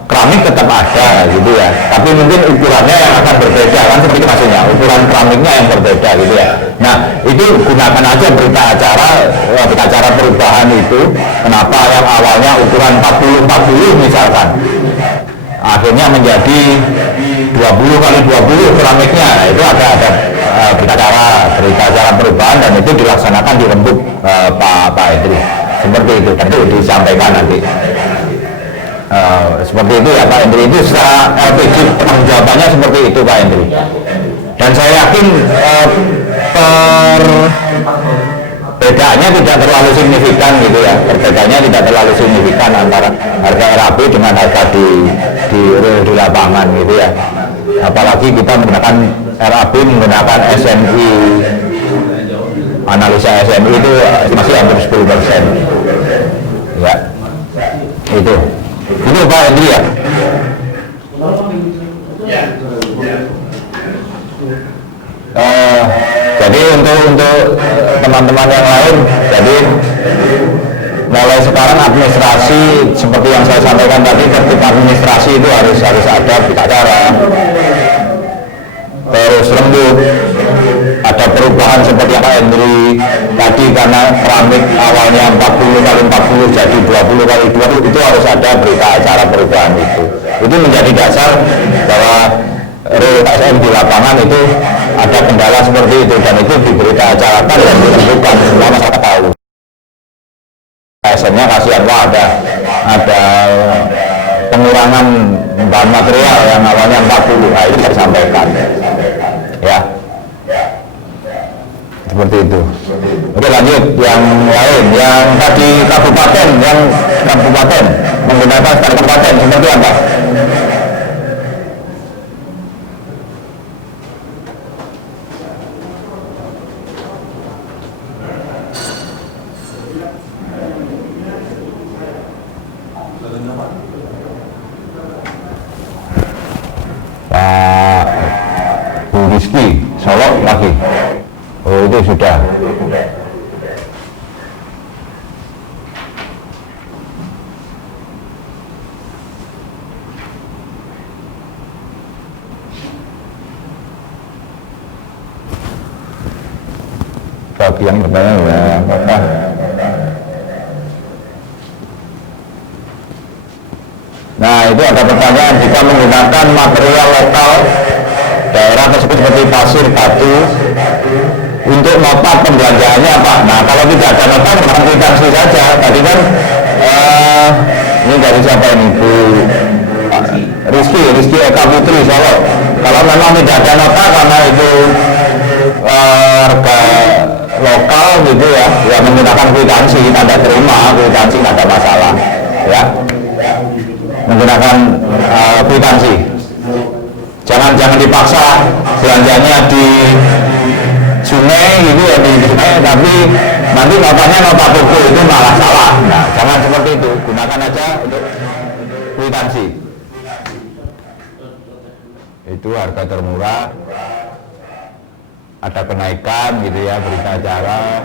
keramik tetap ada gitu ya, tapi mungkin ukurannya yang akan berbeda kan, seperti itu maksudnya, ukuran keramiknya yang berbeda gitu ya. Nah, itu gunakan aja berita acara perubahan itu. Kenapa yang awalnya ukuran 40-40 misalkan akhirnya menjadi 20x20 keramiknya. Nah, itu ada berita acara perubahan, dan itu dilaksanakan di rembuk Pak Hendri seperti itu, dan itu disampaikan nanti seperti itu ya Pak Hendri. Itu secara LPG jawabannya seperti itu Pak Hendri, dan saya yakin perbedaannya tidak terlalu signifikan gitu ya. Perbedaannya tidak terlalu signifikan antara harga RAB dengan harga di lapangan gitu ya. Apalagi kita menggunakan RAB menggunakan SMI, analisa SMI itu masih hampir 10% ya. Itu Pak Hendri ya? Ya. Jadi untuk teman-teman yang lain, jadi mulai sekarang administrasi seperti yang saya sampaikan tadi, tertib administrasi itu harus ada berita acara, terus lembut, ada perubahan seperti Pak Hendri tadi, karena keramik awalnya 40 kali 40 jadi 20 kali 20, itu harus ada berita acara perubahan itu menjadi dasar bahwa RSM di lapangan itu ada kendala seperti itu, dan itu diberita acarakan dan ditentukan semua masyarakat tahu. ASN-nya kasihan, wah ada pengurangan bahan material yang awalnya 40, nah itu bisa disampaikan ya, seperti itu. Oke, lanjut yang lain, yang tadi kabupaten menggunakan standar kabupaten seperti apa? Pak Bu Rizky Solo lagi. Oh, itu sudah. Bagi yang bertanya ya, apakah nah itu ada pertanyaan, jika menggunakan material lokal daerah tersebut seperti pasir, batu, untuk nota pembelanjaannya apa? Nah, kalau tidak ada nota, kwitansi saja. Tadi kan ini dari siapa ini, Bu Rizky Eka Putri Solo. Kalau memang tidak ada nota karena itu harga lokal gitu ya, ya menggunakan kwitansi, tanda terima kwitansi, tidak ada masalah ya, menggunakan kwitansi. Jangan dipaksa belanjanya di sungai gitu ya, di sungai, tapi nanti notanya nota buku itu malah salah. Nah, jangan seperti itu, gunakan aja untuk kwitansi. Itu harga termurah, ada kenaikan gitu ya, berita acara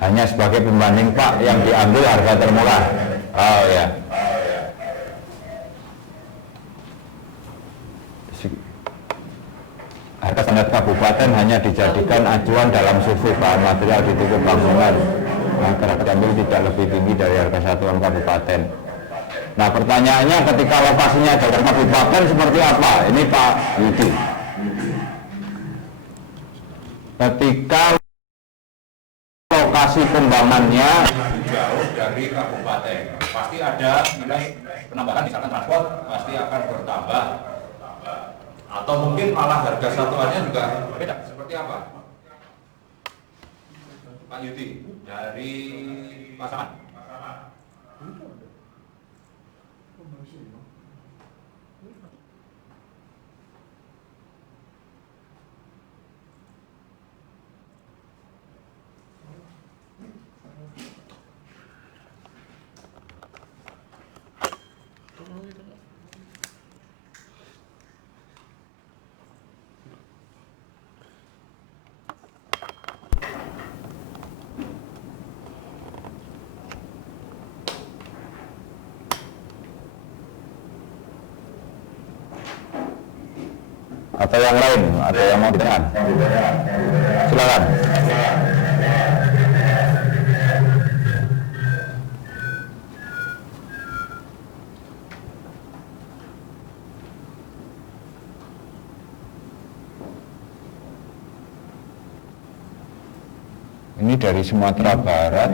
hanya sebagai pembanding Pak, yang diambil harga termurah. Oh ya, harga standar kabupaten hanya dijadikan acuan dalam survei bahan material di titik bangunan. Harga diambil tidak lebih tinggi dari harga satuan kabupaten. Nah, pertanyaannya ketika lokasinya dari kabupaten seperti apa? Ini Pak Yudi. Ketika lokasi pembangunannya jauh dari kabupaten, pasti ada nilai penambahan, misalkan transport pasti akan bertambah, atau mungkin malah harga satuannya juga beda. Seperti apa, Pak Yudi dari Pasaman? Atau yang lain, atau yang mau ditanyakan? Silakan. Ini dari Sumatera Barat.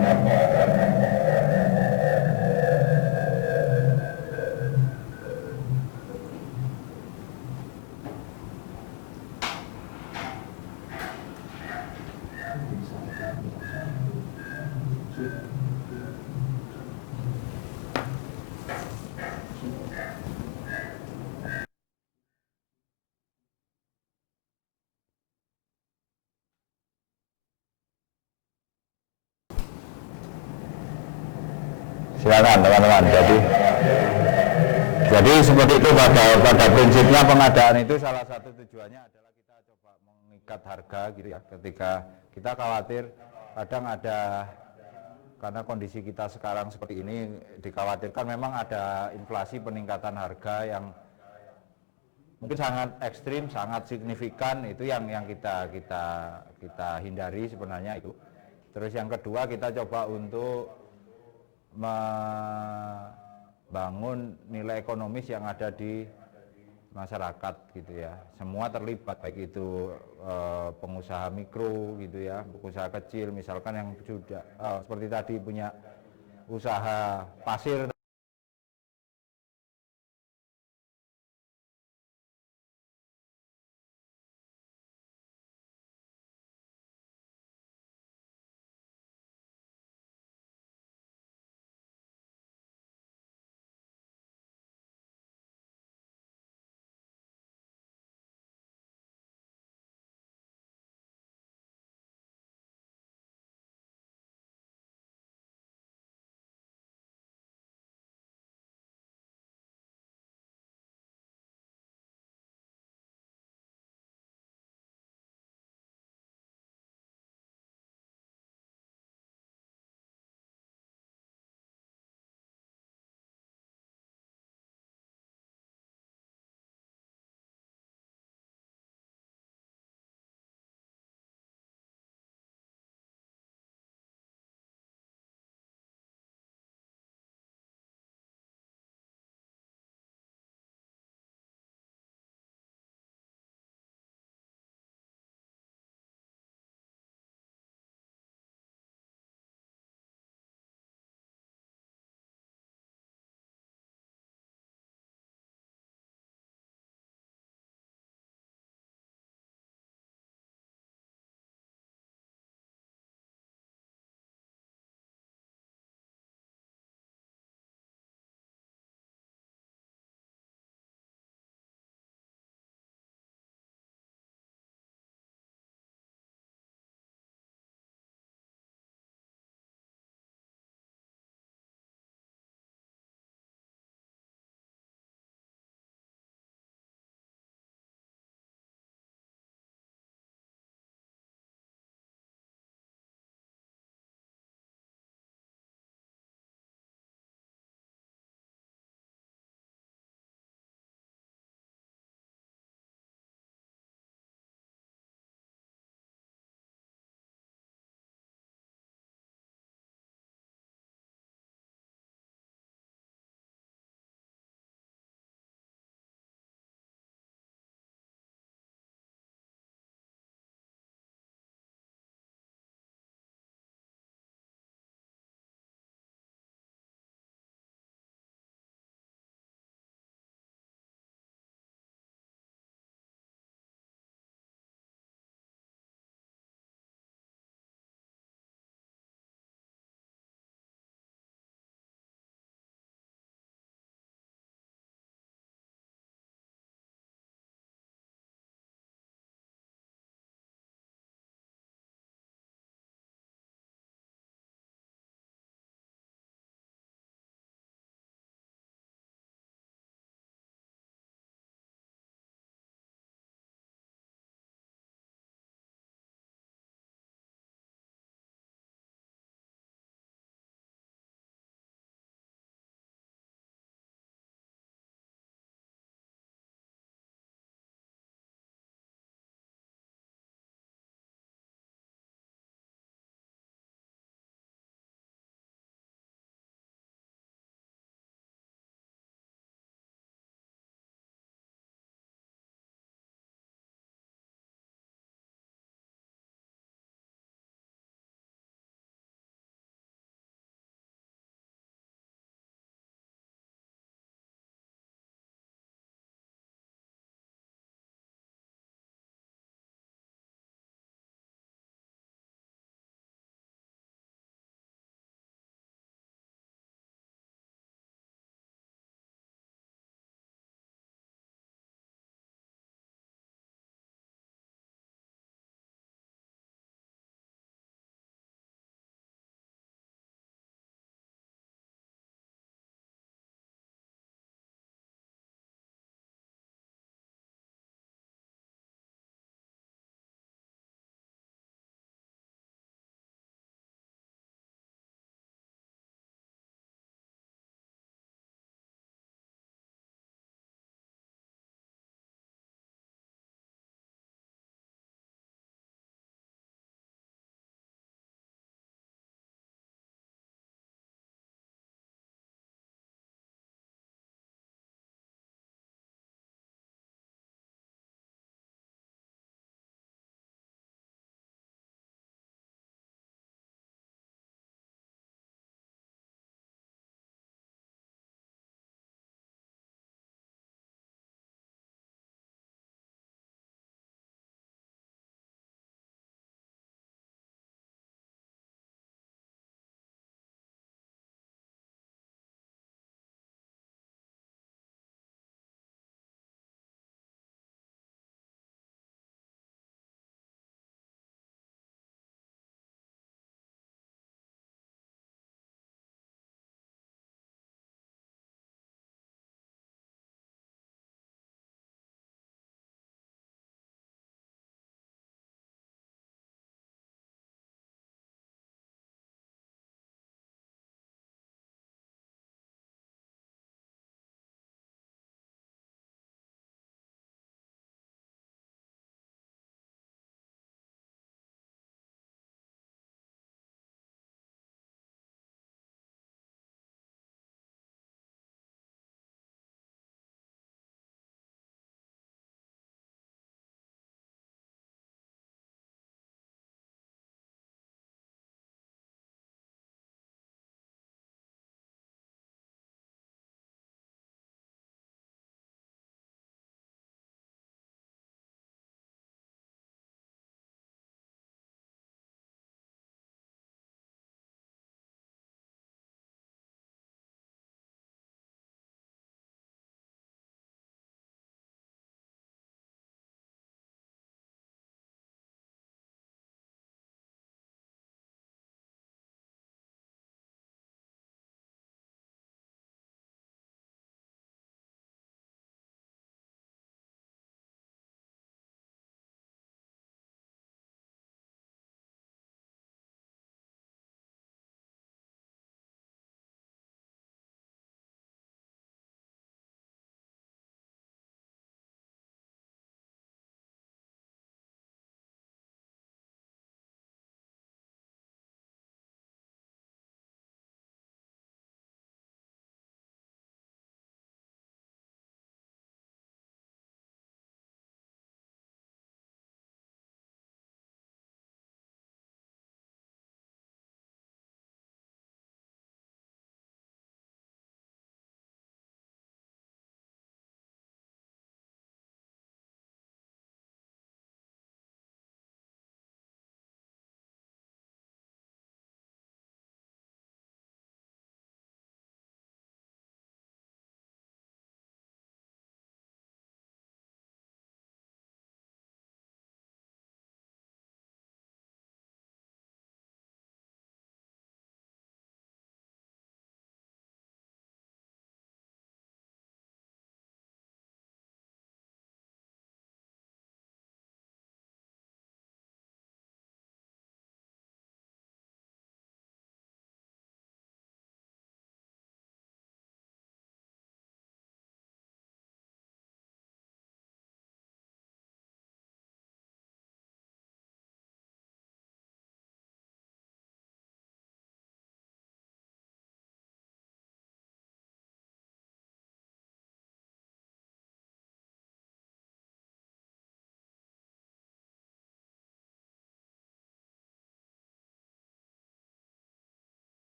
Silakan teman-teman. Jadi seperti itu pada prinsipnya pengadaan itu salah satu tujuannya adalah kita coba mengikat harga gitu ya. Ketika kita khawatir kadang ada, karena kondisi kita sekarang seperti ini, dikhawatirkan memang ada inflasi peningkatan harga yang mungkin sangat ekstrim, sangat signifikan. Itu yang kita hindari sebenarnya itu. Terus yang kedua, kita coba untuk membangun nilai ekonomis yang ada di masyarakat gitu ya. Semua terlibat, baik itu pengusaha mikro gitu ya, pengusaha kecil misalkan yang sudah seperti tadi punya usaha pasir